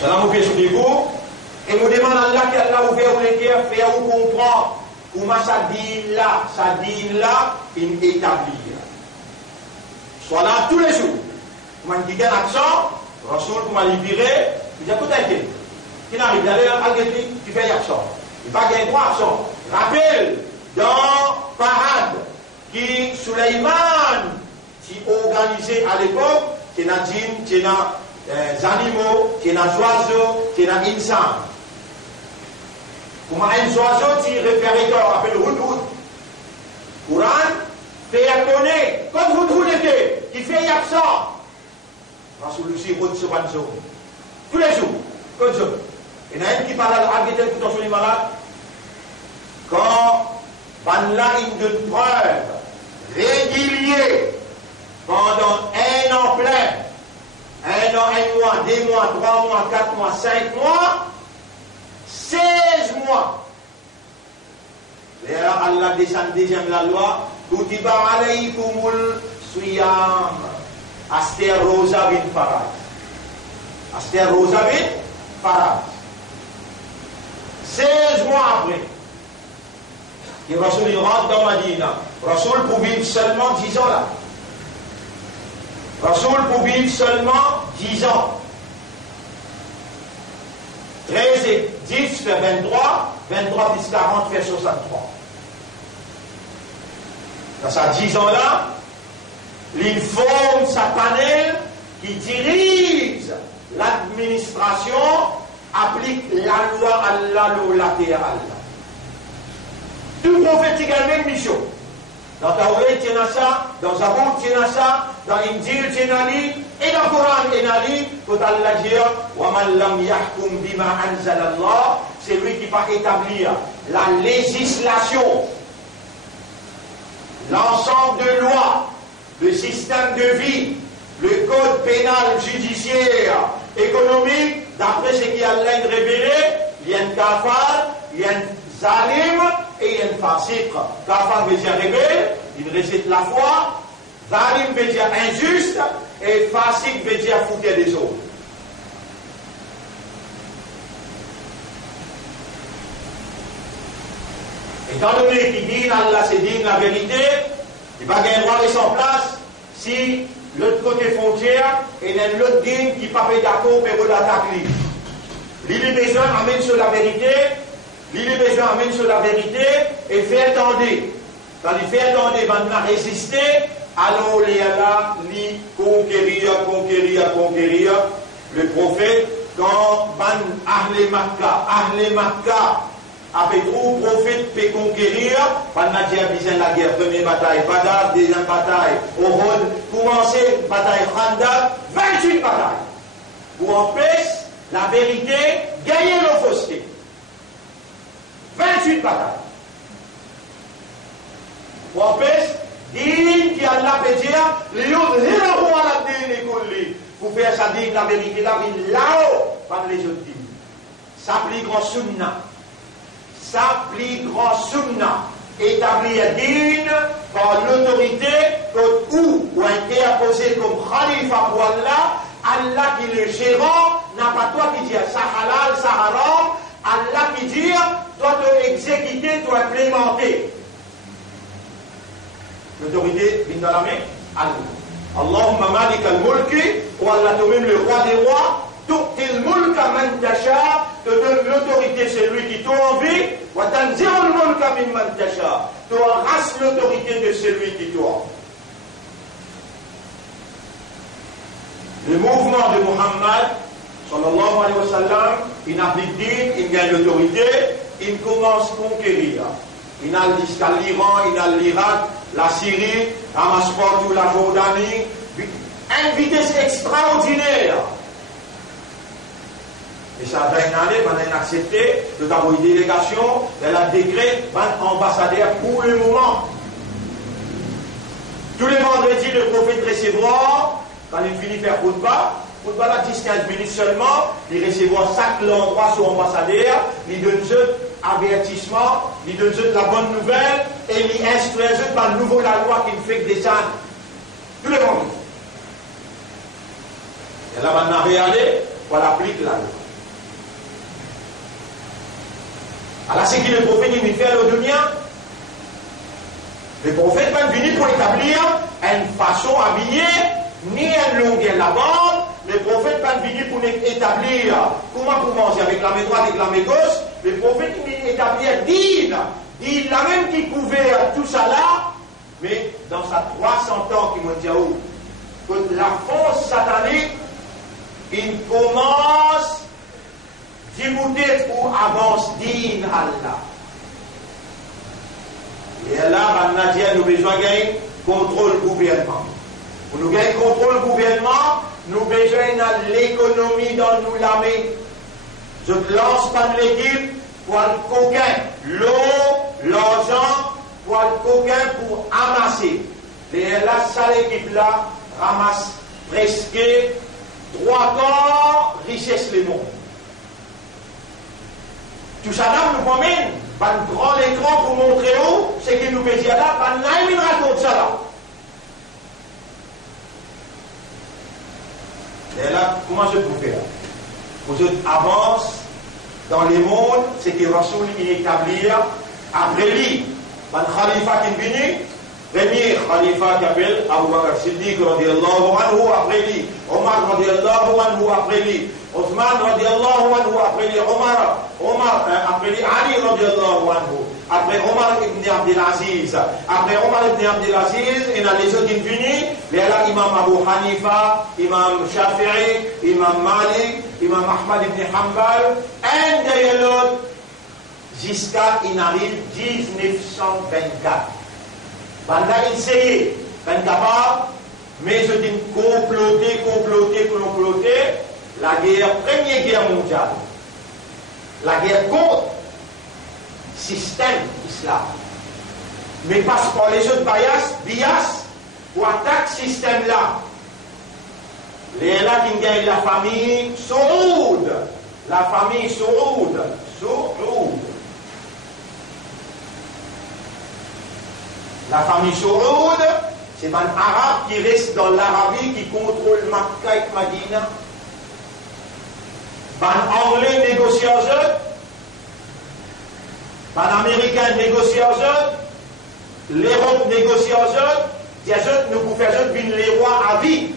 Cela vous fait souvenir-vous, et vous demande à Allah qu'Allah ouvert les cœurs, faire vous comprendre comment ça dit là, il établit. Soit là tous les jours. Comment il dit un accent, Rasoul, comment il dirait, il dit tout un thé. Qui n'arrive d'aller à Algérie, tu fais un accent. Il va gagner 3 accents. Rappel, dans Parade, qui Suleiman, qui organisé à l'époque, qui n'a djinn, qui n'a animaux, qui n'a oiseaux, qui n'a insan. Comment un oiseau qui référateur appelle Hudhud. Coran fait connaître, comme Hudhud était, qui fait absent. Rasoul aussi, Hudhud sur un zone. Tous les jours, comme ça. Il y en a un qui parle à l'Argétique tout en sur les malades. Quand on a une preuve régulière pendant 1 an plein, 1 an, 1 mois, 2 mois, 3 mois, 4 mois, 5 mois, 16 mois. Et alors Allah descend deuxième la loi, Kutiba alaykumul suyam, Aster Rosa bin Faraj. Aster Rosa bin Faraj. 16 mois après, et Rasoul il rentre dans Madina. Rasoul pour vivre seulement 10 ans là. Rasoul pour vivre seulement 10 ans. 13 et 10 fait 23, 23 plus 40 fait 63. Dans ces 10 ans-là, il forme sa panel qui dirige l'administration, applique la loi Allah, latérale. Tout prophète également une mission. Dans Tawrat, il y a ça, dans Zabour, il y a ça, dans Injil, il y a et dans le Coran, il y a quand Allah dit وَمَنْ لَمْ يَحْكُمْ بِمَا أَنزَلَ اللَّهُ, c'est lui qui va établir la législation, l'ensemble de lois, le système de vie, le code pénal, judiciaire, économique, d'après ce qu'Allah a révélé, il y a un kafar, il y a un zalim et il y a un fasik. Kafar veut dire rebelle, il récite la foi, zalim veut dire injuste, et fasik veut dire foutre des autres. Étant donné qu'il dit Allah c'est dit la vérité, il va gagner droit de son place si l'autre côté frontière et l'autre digne qui ne pas fait d'accord mais vous l'attaquez. L'île besoin amène sur la vérité, l'île besoin amène sur la vérité et fait attendre. Quand il fait attendre, il va résister, alors il y a là, il conquérir. Le prophète, quand Ban Ahle Makkah, avec où le prophète peut conquérir, Ban Nadia besoin la guerre, première bataille, Badar, deuxième bataille, Ohod, commencer, bataille Khandak, 28 batailles. Pour empêcher la vérité, gagner la fausseté. 28 batailles. Pour empêcher, dire qui Allah peut dire, pour faire ça, dire la vérité, là-haut, par les autres dîmes. Ça plie grand sunna. Ça plie grand sunna. Établir dîne par l'autorité, ou un qui a posé comme khalifa pour Allah, Allah qui est le gérant, n'a pas toi qui dit ça halal, ça haram, Allah qui dit, doit te exécuter, doit implémenter. L'autorité vient dans la main, Allah. Allahumma malik al-mulki, ou Allah te même le roi des rois, tu'til mulka man tasha, te donne l'autorité, c'est lui qui t'a envie, wa tanzirul mulka mimman tasha, te arrache l'autorité de celui qui t'a envie. Le mouvement de Muhammad, sallallahu alayhi wa sallam, il applique, il gagne l'autorité, il commence à conquérir. il y a jusqu'à l'Iran, il y a l'Irak, la Syrie, Hamas partout, la Jordanie. Une vitesse extraordinaire. Et ça a une année, on a accepté de avoir une délégation, elle a décret, un ambassadeur pour le moment. Tous les vendredis, le prophète recevra, quand il finit de faire football là 10-15 minutes seulement, il recevra chaque endroit sur ambassadeur, il donne avertissement, il donne la bonne nouvelle, et il instruit par le nouveau la loi qu'il fait descendre. Tous les vendredis. Et là, on a regardé, on applique la loi. Alors, c'est que le prophète il fait le dunia. Le prophète va venir pour établir une façon habillée, ni une longueur la bande. Le prophète va venir pour établir comment pour manger avec la main droite et la main gauche. Le prophète va établir d'île. Il a même qui couvert tout ça là, mais dans sa 300 ans qui m'a dit que la force satanique, il commence d'immuter ou avance din Allah. Et là, on a dit nous avons besoin de contrôle gouvernement. Pour nous gagner contrôle gouvernement, nous avons besoin de l'économie dans nous l'armée. Je lance pas de l'équipe pour le coquin, l'eau, l'argent, pour le coquin pour amasser. Et là, ça l'équipe là ramasse presque 3 quarts richesse le monde. Tout ça là nous promène. Un grand écran pour montrer où c'est qu'il nous fait dire là, pas naïm raconte ça là. Et là, comment je peux faire? Vous avance dans les mondes, c'est que Rasoul il établit après lui, un khalifa qui est venu, premier khalifa qui appelle Abu Bakr Siddiq radiallahu anhu après lui, Omar radiallahu anhu après lui, Othman radiallahu anhu après lui, Omar après lui, Ali radiallahu anhu, après Omar ibn Abdelaziz, après Omar ibn Abdelaziz, il y a les autres qui sont venus, il y a l'imam Abu Hanifa, imam Shafi'i, imam Malik, imam Ahmad ibn Hanbal, un derrière l'autre, jusqu'à il arrive 1924. Pendant il essayé, ben capable, mais je dis comploter, la première guerre mondiale, la guerre contre le système islam. Mais parce que les autres bias, pour attaquer ce système-là, les là qui gagnent la famille Saoud, La famille Saoud, c'est un arabe qui reste dans l'Arabie, qui contrôle Makkah et Madina. Un anglais négocie aux autres, un américain négocie aux autres, l'Europe négocie aux autres, nous pouvons faire les rois à vie.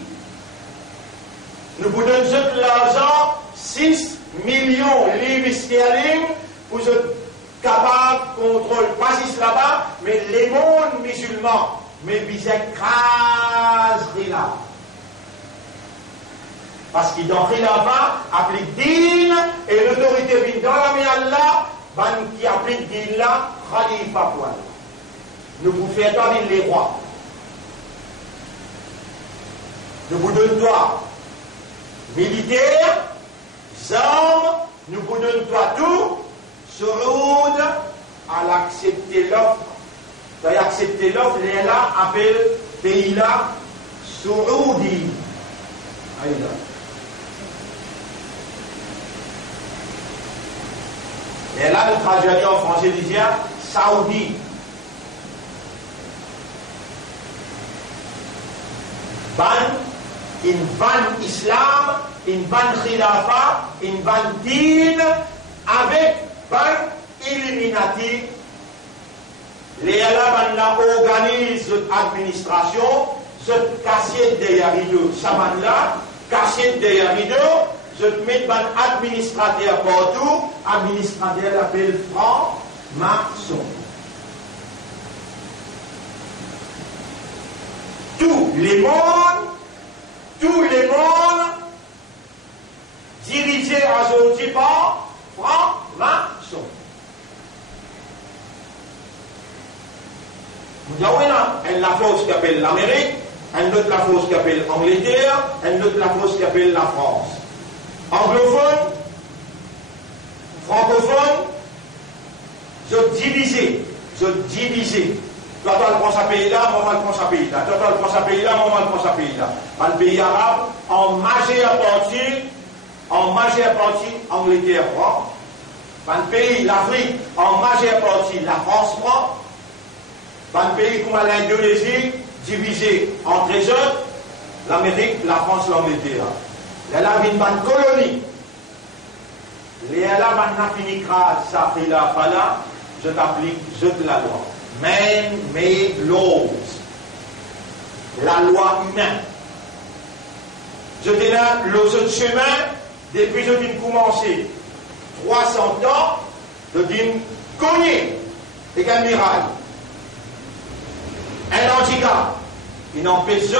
Nous vous donnons l'argent, 6 millions de livres sterling, pour être capable de contrôler, pas juste là-bas, mais les mondes musulmans, mais ils écrasent là. Parce qu'ils dans Khilafa appliquent din et l'autorité vient dans la main Allah, qui applique din là, Khalifa pour Allah. Nous vous faisons pas les rois. Nous vous donnons toi militaire, armes, nous vous donnons toi tout. Saoud a accepté l'offre. Il a accepté l'offre, et là appelle pays là Saoudi. Et là, le traduit en français dit Saoudi. In van islam, in van khilafa, in van din, avec van illuminati. Les Alabans organisent l'administration, je casse derrière rideau. Saman là, caché derrière rideau, je mets un administrateur partout, administrateur l'appelle franc-maçon. Tous les mondes dirigés aujourd'hui par franc-maçon. Il y a la force qui appelle l'Amérique, une autre la force qui appelle l'Angleterre, une autre la force qui appelle la France. Anglophone, francophone, je divisé. Toi, tu prends ce pays-là, moi, je prends ce pays-là. Toi, tu prends ce pays-là, moi, je prends ce pays-là. Dans le pays arabe, en majeure partie, Angleterre prend. Dans le pays, l'Afrique, en majeure partie, la France prend. Dans le pays comme l'Indonésie, divisé entre les autres, l'Amérique, la France, l'Angleterre. Là, là, il y a une colonie. Là, là, il y a je t'applique, je te la loi. Man-made laws. La loi humaine. Je te là, le chemin, depuis que je viens de commencer 300 ans, je viens de cogner et qu'un miracle. Un handicap. Il n'empêche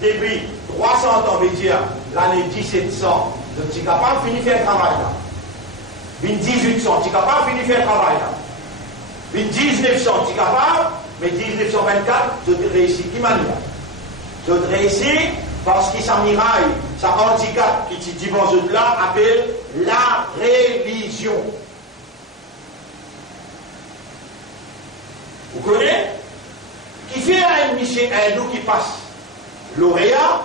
depuis 300 ans, je veux dire, l'année 1700, je suis capable de finir faire le travail là. 1800, je suis capable de finir faire le travail là. 1900, je suis capable, mais 1924, je réussis. Qui manière? Je réussis parce que ça miraille, ça handicap qui dit bon, je là, appelle la religion. Vous connaissez? Qui fait un Michel Hindou qui passe lauréat,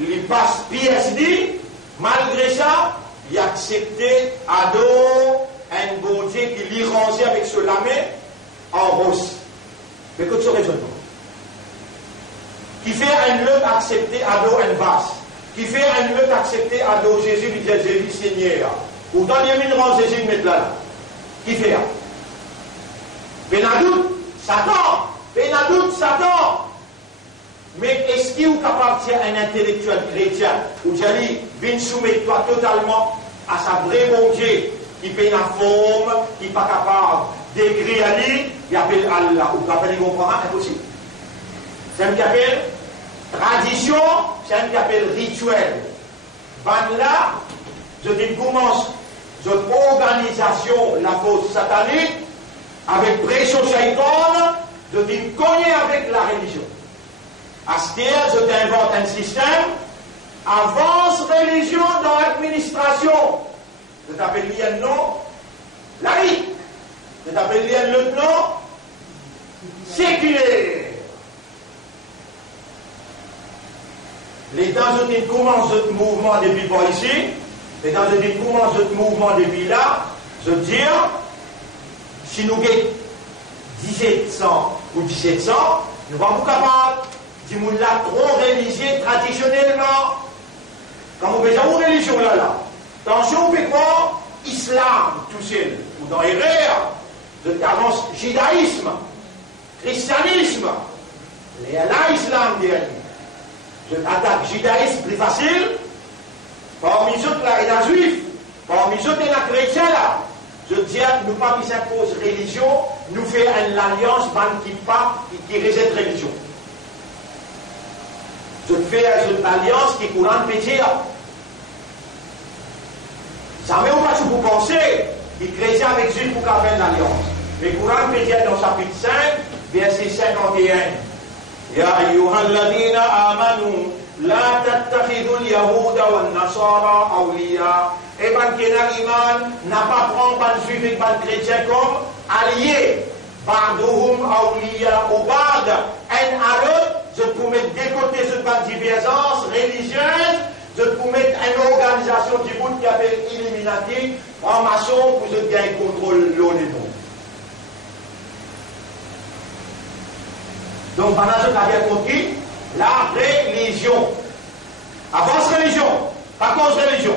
il passe PhD, malgré ça, il a accepté ado un bon Dieu qui l'y rangé avec ce lamé en rose. Mais que ce raisonnement. Qui fait un lieu accepté ado un basse. Qui fait un lieu accepté ado Jésus, il dit Jésus Seigneur. Pourtant, il y a mis rang Jésus de mettre là. Qui fait? Benadout, Satan. Benadout, Satan. Mais est-ce qu'il est capable de dire un intellectuel chrétien où j'allais venir soumettre toi totalement à sa vraie bon Dieu qui paye la forme, qui n'est pas capable d'écrire à lui, il appelle Allah, ou capable de comprendre, impossible. C'est un qui appelle tradition, c'est un qui appelle rituel. Ben là, je commence cette organisation, la fausse satanique, avec pression shaitane, je dis cogner avec la religion. À ce terre, je t'invente un système, avance religion dans l'administration. Je t'appelle un nom laïque. Je t'appelle un lieutenant séculaire. L'État, je dis commence ce mouvement depuis par ici. L'État, je dis commence ce mouvement depuis là. Je dis, si nous avons 1700 ou 1700, nous sommes capables. Si nous l'avons trop religieux traditionnellement, quand vous faites une religion là, attention, vous faites quoi? Islam, tout seul, ou dans les rêves, je t'avance judaïsme, christianisme, et là, islam dernier. Je t'attaque judaïsme plus facile, parmi eux, là, il y a juif, parmi eux, il y a chrétien là. Je dis, nous pas qui s'impose religion, nous faisons une alliance, qui rejette religion. Je fais une alliance qui est courante pétier. Ça ne veut pas vous penser, les chrétiens avec Jules pour faire une alliance. Mais courant pétier dans chapitre 5, verset 51. Ya ayyuhalladhina amanu la tattakhidul yahuda wan nasara awliya. Et ben qui est iman n'a pas prendre ban juif et ban chrétien comme alliés. Ba'duhum awliya ou ba'd un à l'autre. Je peux mettre des côtés cette divergence religieuse, je peux mettre une organisation du bout qui appelle Illuminati, franc-maçon, pour je gagne contrôle l'eau des mondes. Donc, pendant ce qu'on a bien compris, la religion. Avance religion, pas cause religion.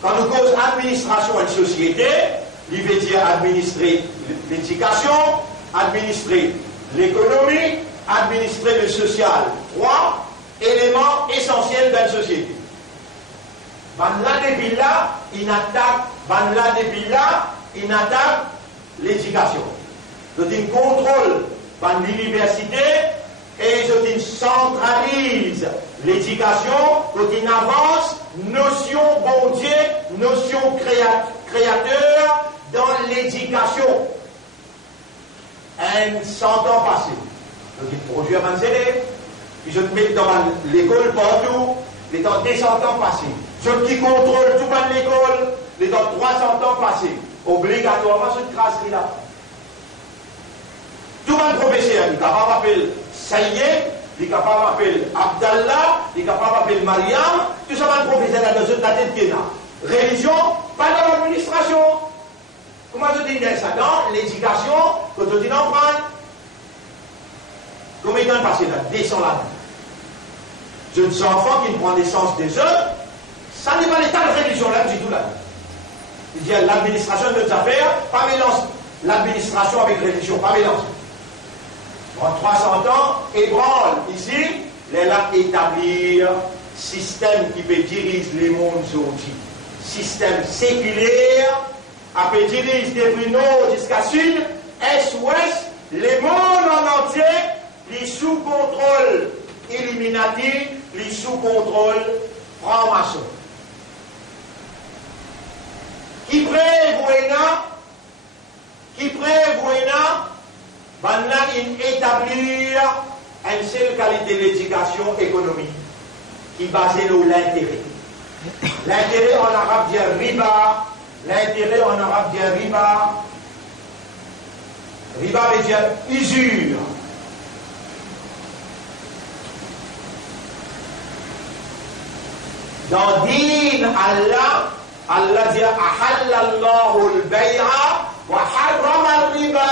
Quand nous cause administration d'une société, il veut dire administrer l'éducation, administrer l'économie, administrer le social. 3 éléments essentiels d'une société. Banla depuis là, il attaque l'éducation. Je contrôle l'université et je centralise l'éducation, je avance notion bon Dieu, notion créateur dans l'éducation. 100 ans passés. Donc il produit à mes élèves, puis je te mets dans l'école partout, les dans 200 ans passés. Je qui contrôle tout le l'école, les dans 300 ans passés. Obligatoirement, je te crasserai là. Tout le monde professeur, il est capable d'appeler Sayyid, il est capable d'appeler Abdallah, il est capable d'appeler Mariam, tout ça va professeur dans notre tête de religion, pas dans l'administration. Comment je dis ça? Dans l'éducation, quand on dit non, combien de temps passé là? 200 là. Jeunes enfants qui prennent naissance des œufs, ça n'est pas l'état de religion là du tout là. Il dit l'administration de nos affaires, pas mélange l'administration avec religion, pas mélange. En 300 ans, ébranle ici, il est là établir système qui peut diriger les mondes aujourd'hui. Système séculaire, à peut diriger depuis nord jusqu'à sud, est, ouest, les mondes en entier, les sous contrôle Illuminati, les sous contrôle franc-maçon. Qui prévoit, maintenant, établir une seule qualité d'éducation économique qui est basée sur l'intérêt. L'intérêt en arabe dit riba. L'intérêt en arabe dit riba. Riba veut dire usure. Dans din Allah, Allah dit ahallallahu al-bay'a wa harrama al-riba.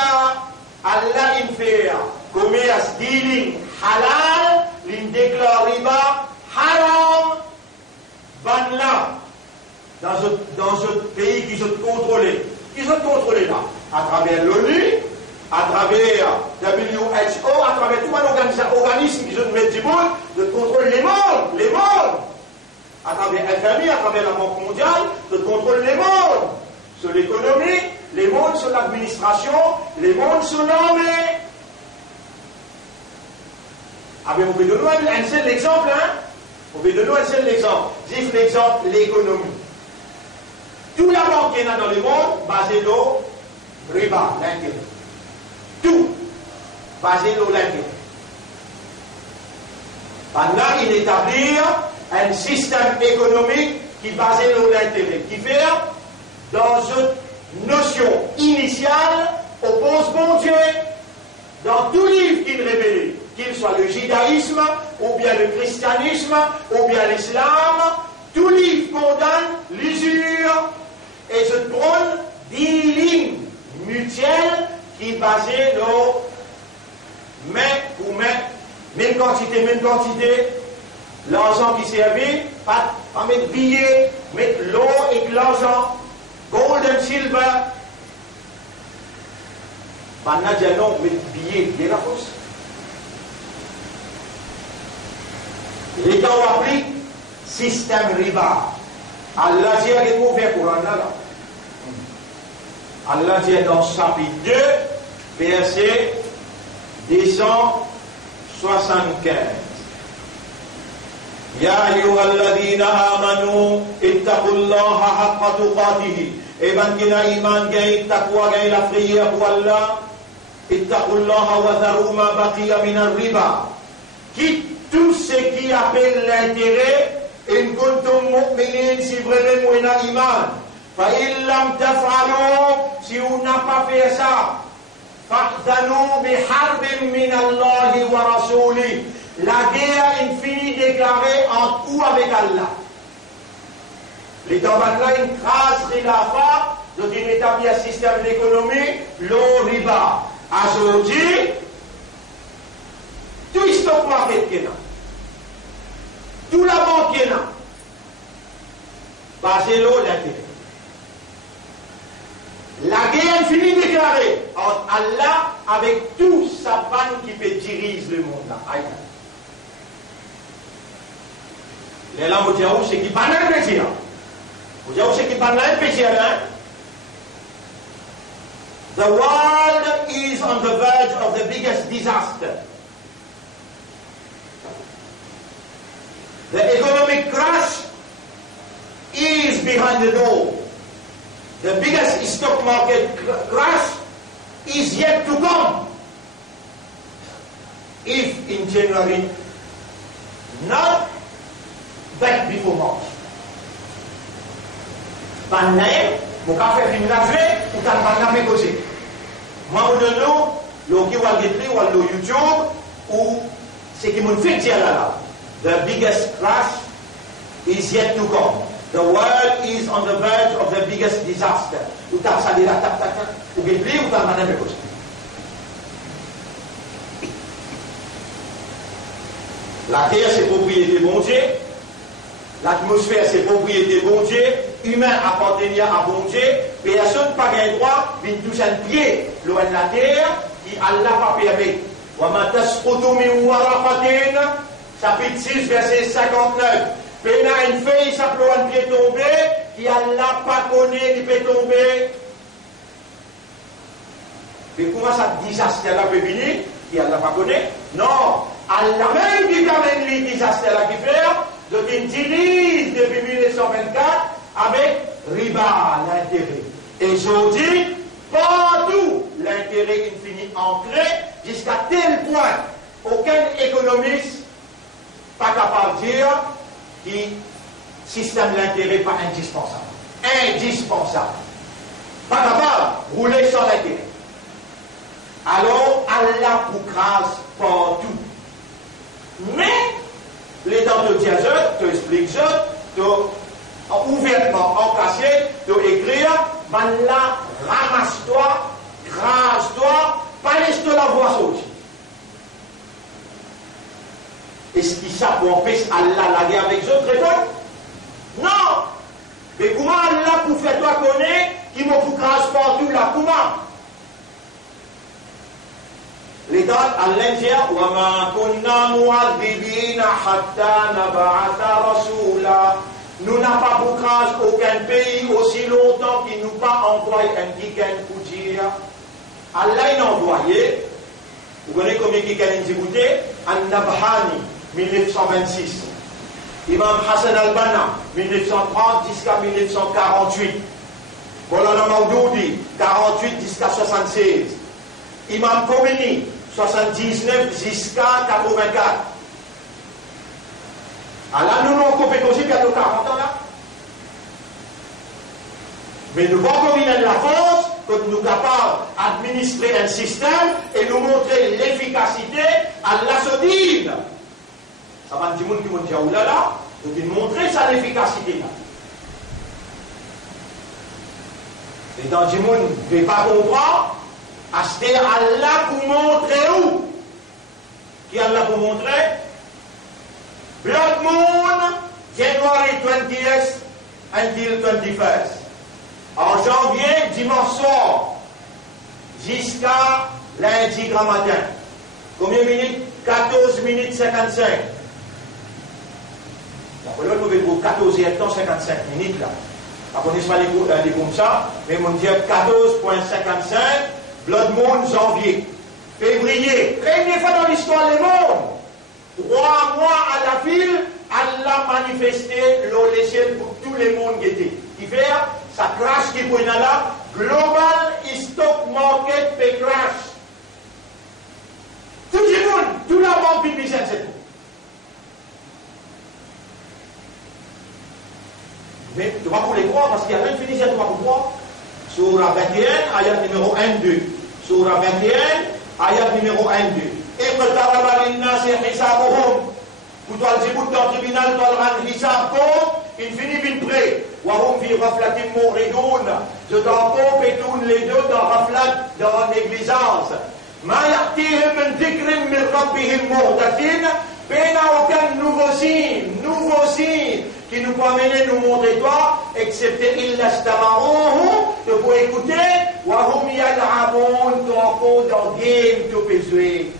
Allah il fait commerce dealing halal, il déclare riba haram. Ban là, dans ce pays qui sont contrôlés. Qui sont contrôlés là? À travers l'ONU, à travers WHO, à travers tout un organisme qui sont mis du monde, de contrôler les mondes. À travers FMI, à travers la Banque mondiale, de contrôler les mondes. Sur l'économie, les mondes sur l'administration, les mondes sur l'armée. Ah bien, vous pouvez donner un seul exemple, hein? Vous pouvez donner un seul exemple. Juste l'exemple, l'économie. Tout la banque qui est dans le monde, basé sur riba, l'intérêt. Tout, basé sur l'intérêt. Maintenant, il établit un système économique qui est basé sur l'intérêt, qui fait, dans une notion initiale, oppose bon Dieu, dans tout livre qu'il révèle, qu'il soit le judaïsme, ou bien le christianisme, ou bien l'islam, tout livre condamne l'usure et se prône des lignes mutuelles qui est basée sur main pour main, même quantité, l'argent qui servait, pas mettre billets, mettre l'eau et l'argent, gold and silver. Maintenant, j'ai non, mettre billets, la fausse. L'État applique système riba. Allah dit qu'il faut faire pour là. Allah dit dans chapitre 2, verset 275. Ya ayyuhalladhina amanu ittaqullaha haqqa tuqatih. Et ben qui a iman gagne taqwa gagne la prière pour Allah. Ittaqullaha wa dharu ma baqiya min ar-riba. Quitte tout ce qui appelle l'intérêt, in kuntum mu'minin, si vraiment vous avez iman. Fa illam taf'alu, si vous n'avez pas fait ça, fa'dhanu biharbin min Allah wa rasouli. La guerre infinie déclarée entre vous avec Allah. Les Tambanla, une crasse rilafa, donc il établit un système d'économie, l'eau riba. Aujourd'hui, tout le stock market qui est là, tout la banque qui est là, basé l'eau l'intérêt. La guerre infinie déclarée entre Allah avec tout sa bande qui peut diriger le monde là. Les là, vous dites, c'est qui parle un plaisir. Vous dites, c'est qui parle un plaisir, hein? The world is on the verge of the biggest disaster. The economic crash is behind the door. The biggest stock market crash is yet to come. if in January, not back before March. Panay, mon café vient laver, ou t'as pas café causé. Moi, de nous, le qui va getri, ou le YouTube, ou ce qui m'ont fait dire là, the biggest crash is yet to come. The world is on the verge of the biggest disaster. Ou t'as salé la tap, ou getri, ou t'as pas café causé. La terre, c'est propriété bon Dieu. L'atmosphère, c'est propriété bon Dieu. Humain appartenait à bon Dieu. Personne n'a pas le droit de toucher un pied loin de la terre qui Allah pas permis. Chapitre 6, verset 59. Pena une feuille, ça peut un pied tombé, qui Allah pas connaît, il peut tomber. Mais comment ça désastre là peut venir, qui Allah pas connaît? Non. Allah même qui amène les désastres là qui fait, donc il utilise depuis 1924 avec riba, l'intérêt. Et aujourd'hui, partout, l'intérêt infini ancré jusqu'à tel point, aucun économiste pas capable de dire que le système de l'intérêt n'est pas indispensable. Indispensable. Pas capable de rouler sans l'intérêt. Alors, Allah vous crase partout. Mais, les dents de diazot, te expliquent te ouvertement enclassé, te écrire, ben là, ramasse-toi, crase-toi, pas laisse-toi la voix sauter. Est-ce qu'il ça pour empêcher Allah la guerre avec eux, répondre? Non! Mais comment Allah pour faire toi connaître qui m'a pour crase partout là, comment? Les dents, Allah dit, وَمَا كُنَّا مُعَذِّبِينَ حَتَّى نَبْعَثَ رَسُولًا. Nous n'avons pas pour crasse aucun pays aussi longtemps qu'il nous pas envoyé un kiken pour dire. Allah il a envoyé. Vous connaissez combien de kiken il a An-Nabhani, 1926. Imam Hassan al-Banna, 1930 jusqu'à 1948. Maulana Maudoudi, 48 jusqu'à 76. Imam Khomeini, 79 jusqu'à 84. Alors nous n'avons compétence aussi bientôt 40 ans là. Mais nous avons combiner la force que nous sommes capables d'administrer un système et nous montrer l'efficacité à la sourdine. Ça va dire qui vont dire oulala, donc il montrer ça l'efficacité là. Et dans le monde ne veut pas comprendre. Acheter Allah pour montrer où? Qui Allah pour montrer? Blood Moon, January 20th until 21st. En janvier, dimanche soir, jusqu'à lundi grand matin. Combien de minutes? 14 minutes 55. Vous pouvez trouver 14 et 55 minutes là. Vous ne connaissez pas les comme ça, mais on dit 14,55. Blood Moon, janvier. Février, première fois dans l'histoire du monde. 3 mois à la file, Allah manifesté l'échelle pour tout le monde qui était. Il fait, ça crash qui est là, global stock market peut crash. Tout le monde, tout la banque publique, c'est tout. Mais tu vas pour les croire parce qu'il y a même fini, tu vas pour croire. Surah 21, ayat numéro 1-2. Surah 21, ayat numéro 1-2. Iqtaraba linnasi hisabuhum. Pour toi, le bout dans le tribunal, tu vas le hisab compte, il finit bien près. Wahum fi raflatim mouridun. Je t'en pompe et tourne les deux dans raflat, dans négligence. Ma ya'tihim min dhikrim min rabbihim muhdathin. Mais il n'y a aucun nouveau signe qui nous peut amener nous montrer toi, excepté illa stamarouhu, de pour écouter, wahum yal'aboun, tu encore dans game, tu peux jouer.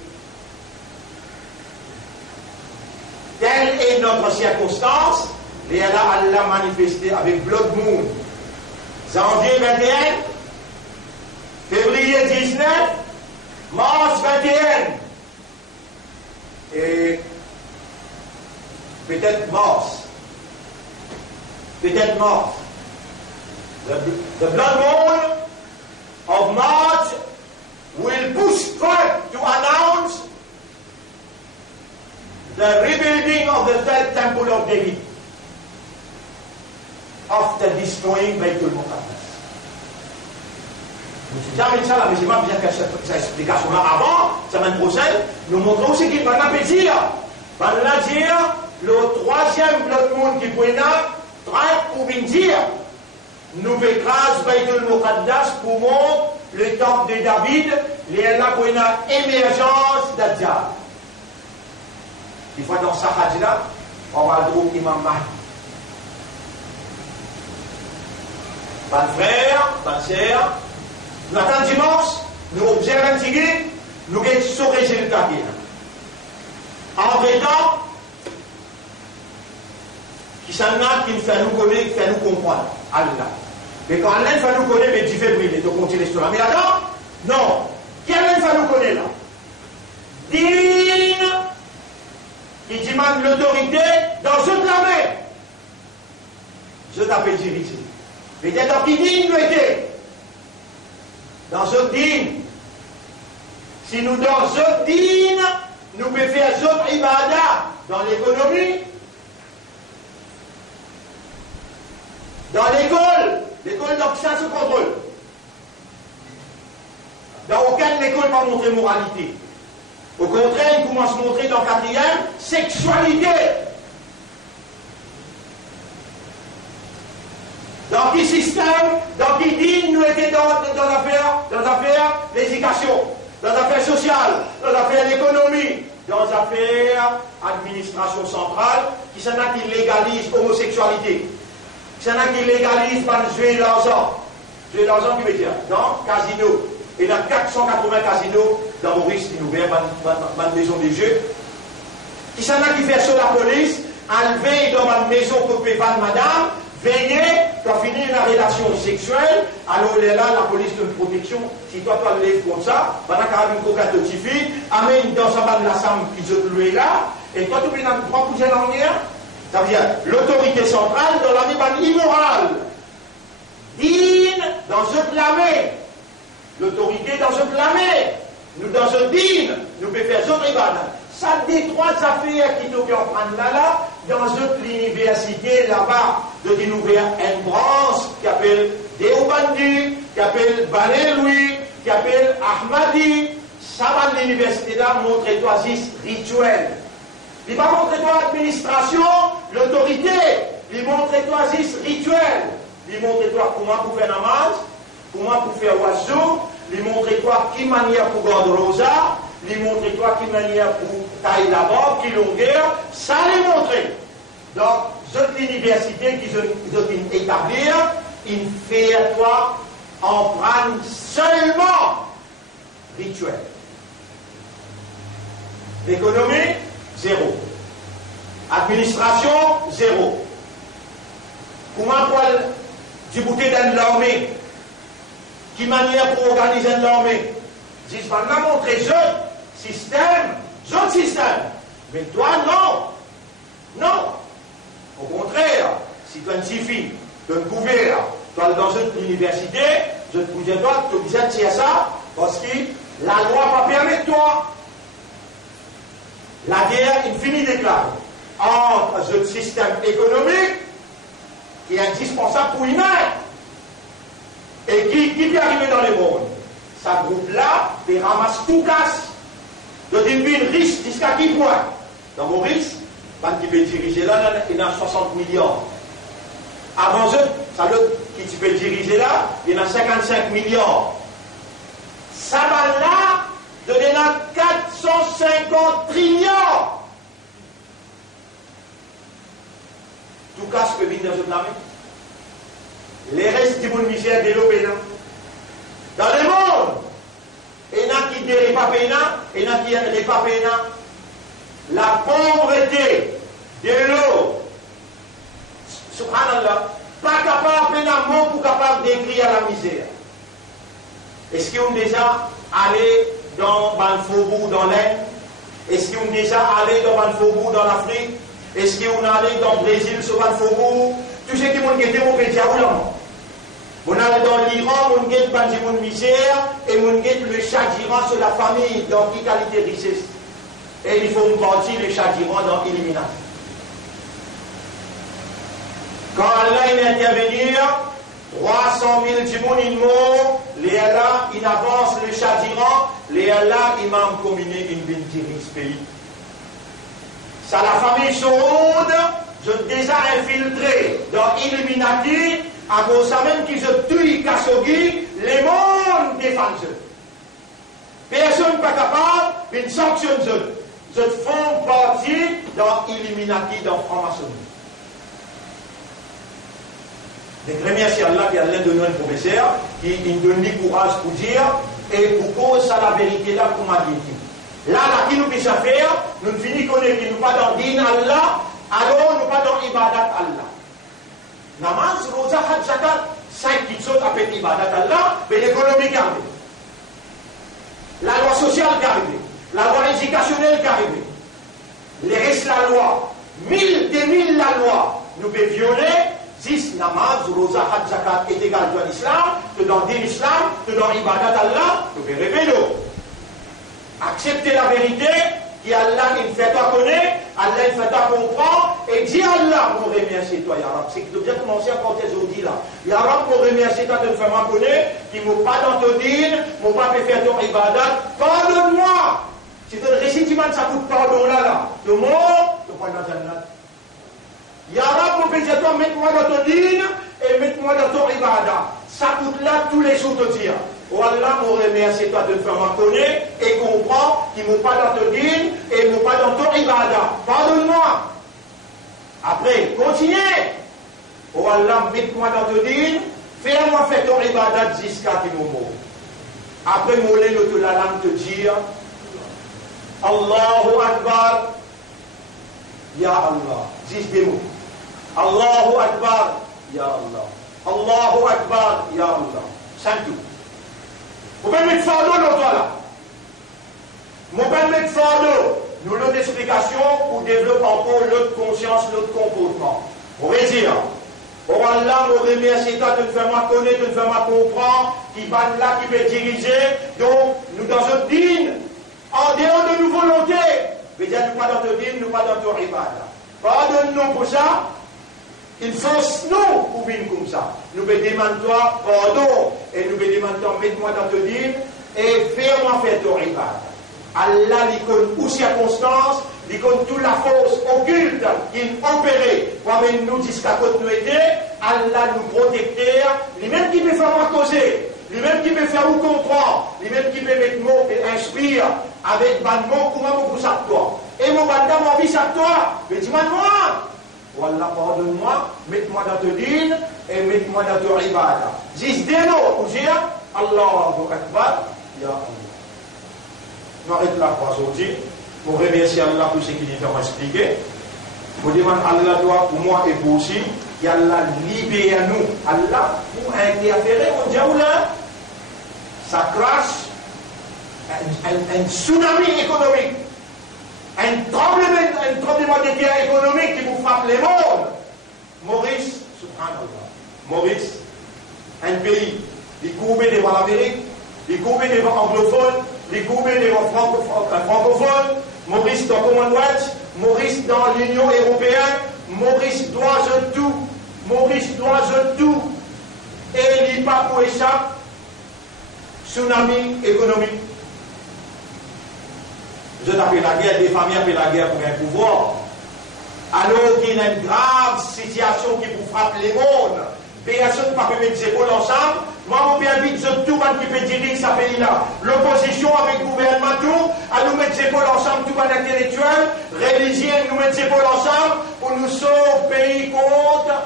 Telle est notre circonstance, et elle l'a manifesté avec Blood Moon. Janvier 21, février 19, mars 21, et peut-être mars. Peut-être mars. The blood moon of March will push Trump to announce the rebuilding of the third temple of David after destroying Baitul Muqaddas. Je termine ça là, mais j'ai pas besoin de faire cette explication-là avant, semaine prochaine, nous montrons aussi qu'il va pas dire. Va nous dire, le troisième bloc monde qui peut ou bien dire, nous écrasons Baitul Muqaddas pour montrer le temple de David, les là pour une émergence d'Adja. Des fois dans sa hadj-là, on va trouver Imam Mahdi. Bonne frère, bonne sœur, nous attendons dimanche, nous observons un petit nous avons ce résultat. En temps, qui s'en a qui nous fait nous connaître, qui fait nous comprendre. Allah. Mais quand Allah fait nous connaître, mais Dieu fait briller, donc on tire l'histoire. Mais là-dedans, non. Qui Allah fait nous connaître là? Dine, qui demande l'autorité dans toute la main. Je t'appelle diriger. Mais dans qui dîne nous était? Dans ce dîne. Si nous dans ce dîne, nous pouvons faire ce ibadah dans l'économie, dans l'école donc ça se contrôle. Dans aucune école pas montrer moralité. Au contraire, il commence à montrer dans le 4e sexualité. Dans quel système, dans quel digne nous étions dans l'affaire l'éducation, dans l'affaire sociale, dans l'affaire l'économie, dans l'affaire administration centrale, qui s'en a qui légalise l'homosexualité, qui s'en a qui légalise jouer l'argent. Jouer l'argent qui veut dire, dans casino. Il y a 480 casinos dans Maurice qui nous ouvert ma maison des jeux. Qui s'en a qui fait sur la police, enlever dans ma maison pour payer madame, veiller, pour finir la relation sexuelle, alors là, la police de protection, si toi tu enlèves comme ça, pendant qu'il y a une coquette de petite fille, amène dans sa bande la somme qui se louait là, et toi tu viens de prendre coucher dans l'air, ça veut dire l'autorité centrale dans la bande immorale, digne dans ce clamé. L'autorité dans ce clamé, nous dans ce digne, nous pouvons faire ce ibadah. Ça des trois affaires qui nous prennent là, dans l'université là-bas, de nous ouvrir une branche qui s'appelle Deobandi, qui s'appelle Baléloui, qui s'appelle Ahmadi. Ça va l'université là, montre-toi rituel. Il va montrer-toi administration, l'autorité. Il montre-toi rituel. Il montre-toi comment pour faire namaz. Comment pour faire oiseau, lui montrer-toi qui manière pour garder rosa, lui montrer-toi qui manière pour tailler là-bas, qui longueur, ça les montrer. Donc, cette université qui ont établir, il fait toi en prendre seulement rituel. L'économie, 0. Administration, 0. Comment pour débouter dans l'armée? Qui manière pour organiser l'armée? Dis, on a montré ce système. Mais toi, non. Non. Au contraire, si tu as une fille, tu as un couvert, tu es dans une université, je te disais, toi, tu disais ça, parce que la loi ne pas permettre toi. La guerre infinie déclare entre ce système économique qui est indispensable pour l'humain. Et qui peut arriver dans le monde? Ça groupe-là, ils ramassent tout casse. De devenir riche jusqu'à qui point? Dans Maurice, quand tu peux diriger là, il y a 60 millions. Avant eux, ça l'autre qui tu peux diriger là, il y en a 55 millions. Ça va là, de là 450 trillions. Tout casse peut venir dans une armée. Les restes du monde misère de l'eau pénal. Dans le monde, il y en a qui ne dérivent pas pénal, il y en a qui ne dérivent pas pénal. La pauvreté de l'eau, subhanallah, pas capable pénalement pour capable d'écrire la misère. Est-ce qu'ils ont déjà allé dans le faubourg dans l'Inde? Est-ce qu'ils ont déjà allé dans le faubourg dans l'Afrique? Est-ce qu'ils ont allé dans le Brésil sur le faubourg? Tout ce qui ont été démocratisé à vous. On allait dans l'Iran, on guette le misère et on guette le chagrin sur la famille, dans quelle qualité de richesse. et il faut une partie les châtiments dans Illuminati. Quand Allah il intervenir, 300 000 timoun il mort, les Allah il avance les châtiments, les Allah imam combiné une bintiri ce pays. Ça la famille Saoud, je déjà infiltré dans Illuminati, à cause ça même qui se tue Khashoggi, les mondes défendent eux. Personne n'est pas capable, mais une sanctionne eux. Je font partie dans Illuminati, dans franc-maçonnerie. Je remercie Allah qui a l'un de nous un professeur qui nous donne du courage pour dire et pour cause ça la vérité là pour m'a dit. Là, qui nous puisse faire, nous ne finissons qu'on est qui nous pas dans din Allah, alors nous pas dans ibadat Allah. Namaz, roza, hajj, zakat, 5 petites choses appellent ibadat Allah, mais l'économie qui arrive. La loi sociale qui arrive. La loi éducationnelle qui arrive. Les restes la loi. 1000 des 1000 la loi. Nous pouvons violer. 10 namaz, roza, hajj, zakat est égal dans l'islam, que dans l'islam, que dans ibadat Allah, nous pouvons révéler. Accepter la vérité, qui Allah il fait toi connaître, Allah il fait toi comprendre, et dis Allah, mon remercie toi, Ya Rab. C'est que tu dois bien commencer à porter aujourd'hui là. Ya Rab, mon remercie toi de me faire connaître, qui ne m'a pas dans ton dîne, ne m'a pas fait faire ton ibadat. Pardonne-moi. Si tu as le récitement de ça coûte pardon là, de mort, tu prends dans un autre. Ya Rab, mon péché toi, mets-moi dans ton dîne, et mets-moi dans ton ibadat. Ça coûte là tous les jours de dire. Oh Allah, mon remercie toi de me faire connaître et comprendre qu'ils ne m'ont pas dans ton dîne et ils ne m'ont pas dans ton ibadah. Pardonne-moi. Après, continuez. Oh Allah, mets-moi dans ton dîne, fais-moi faire ton ibadah jusqu'à tes moments. Après, mollet le la langue te dire Allahu Akbar, Ya Allah. 10 des mots. Allahu Akbar, Ya Allah. Allahu Akbar, Ya Allah. 5 tout. Vous pouvez mettre fardeau dans toi là. Vous pouvez mettre fardeau. Nous avons des explications pour développer encore notre conscience, notre comportement. On va dire, oh Allah, nous remercie toi de nous faire connaître, de nous faire comprendre, qui va là, qui peut diriger. Donc, nous dans un dîne, en dehors de nos volontés. Mais dire, nous pas dans ton dîne, nous pas dans ton ibadah. Pardonne-nous pour ça. Il force nous pour venir comme ça. Nous me demandons toi pardon et nous me demandons mets-moi dans ton dîme et fais-moi faire ton ibadah. Allah lui connaît aux circonstances, lui connaît toute la force occulte qu'il opérait pour amener nous jusqu'à côté nous aider. Allah nous protecter, lui-même qui peut faire nous causer, lui-même qui peut faire nous comprendre, lui-même qui peut mettre mots et inspire avec ban mots comment vous ça toi. Et mon bandam mon vie ça toi, mais dis-moi moi. Wallah, pardonne-moi, mets-moi dans ton dîne et mets-moi dans ton ibadah. Dis des mots pour dire Allahu Akbar, Ya Allah. Je m'arrête là pour aujourd'hui. Pour remercier Allah pour ce qu'il nous a expliqué. Pour demander Allah doit pour moi et pour vous aussi. Et Allah libère nous. Allah pour interférer au diable. Ça crache un tsunami économique. Un tremblement de terre économique qui vous frappe les mondes. Maurice, subhanallah. Maurice, un pays, il courbé devant l'Amérique, il courbé devant l'anglophone, il courbé devant francophone, Maurice dans le Commonwealth, Maurice dans l'Union européenne, Maurice doit tout. Maurice doit tout. Et il n'y a pas pour échapper. Tsunami économique. Je t'appelle la guerre, des familles appellent la guerre pour un pouvoir. Alors qu'il y a une grave situation qui vous frappe les mondes. Personne ne peut pas mettre ses épaules ensemble. Moi, mon père dit que tout le monde qui peut diriger ce pays-là. L'opposition avec le gouvernement, tout, à nous mettre ses épaules ensemble, tout le monde intellectuel, religieux, nous mettre ses épaules ensemble pour nous sauver le pays contre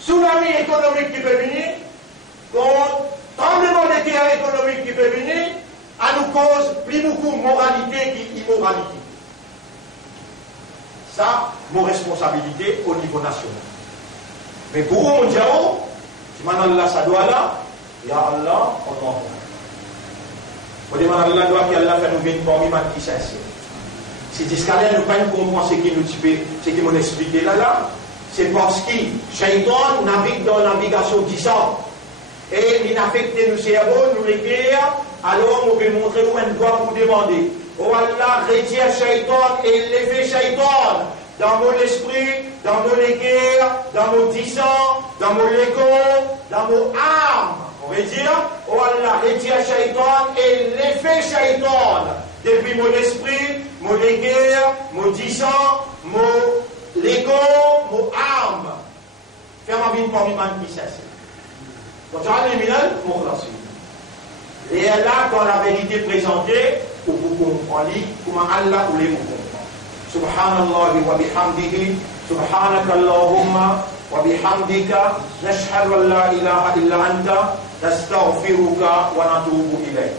tsunami économique qui peut venir, contre tremblement de terre économique qui peut venir. À nous cause plus beaucoup de moralité qu'immoralité. Ça, mon responsabilité au niveau national. Mais pour vous, mon Dieu, si maintenant Allah, ça doit là, Ya Allah, on en voit. On demande Allah, doit qu'Allah fait nous venir parmi ma qui sincère. Si jusqu'à là, nous ne pouvons pas comprendre ce qui nous dit, ce qui m'ont expliqué là, c'est parce que Shaitan navigue dans la navigation 10 ans. Et il affecte nos cerveaux, nous les guerres. Alors, on veut montrer où on doit vous demander. Oh Allah, retire Shaitan et lève Shaitan dans mon esprit, dans mon guerres, dans mon disant, dans mon ego, dans mon âme. On va dire, oh Allah, retire Shaitan et lève Shaitan depuis mon esprit, mon guerres, mon disant, mon ego, mon âme. Fais ma vie pour moi qui c'est. Donc, j'en ai mis là, mon classique. Et là, dans la vérité présentée, pour vous comprendre comment Allah voulait vous comprendre. Subhanallah wa bihamdihi, subhanaka Allahumma wa bihamdika, nashhadu an la ilaha illa anta, nastaghfiruka wa natubu ilayk.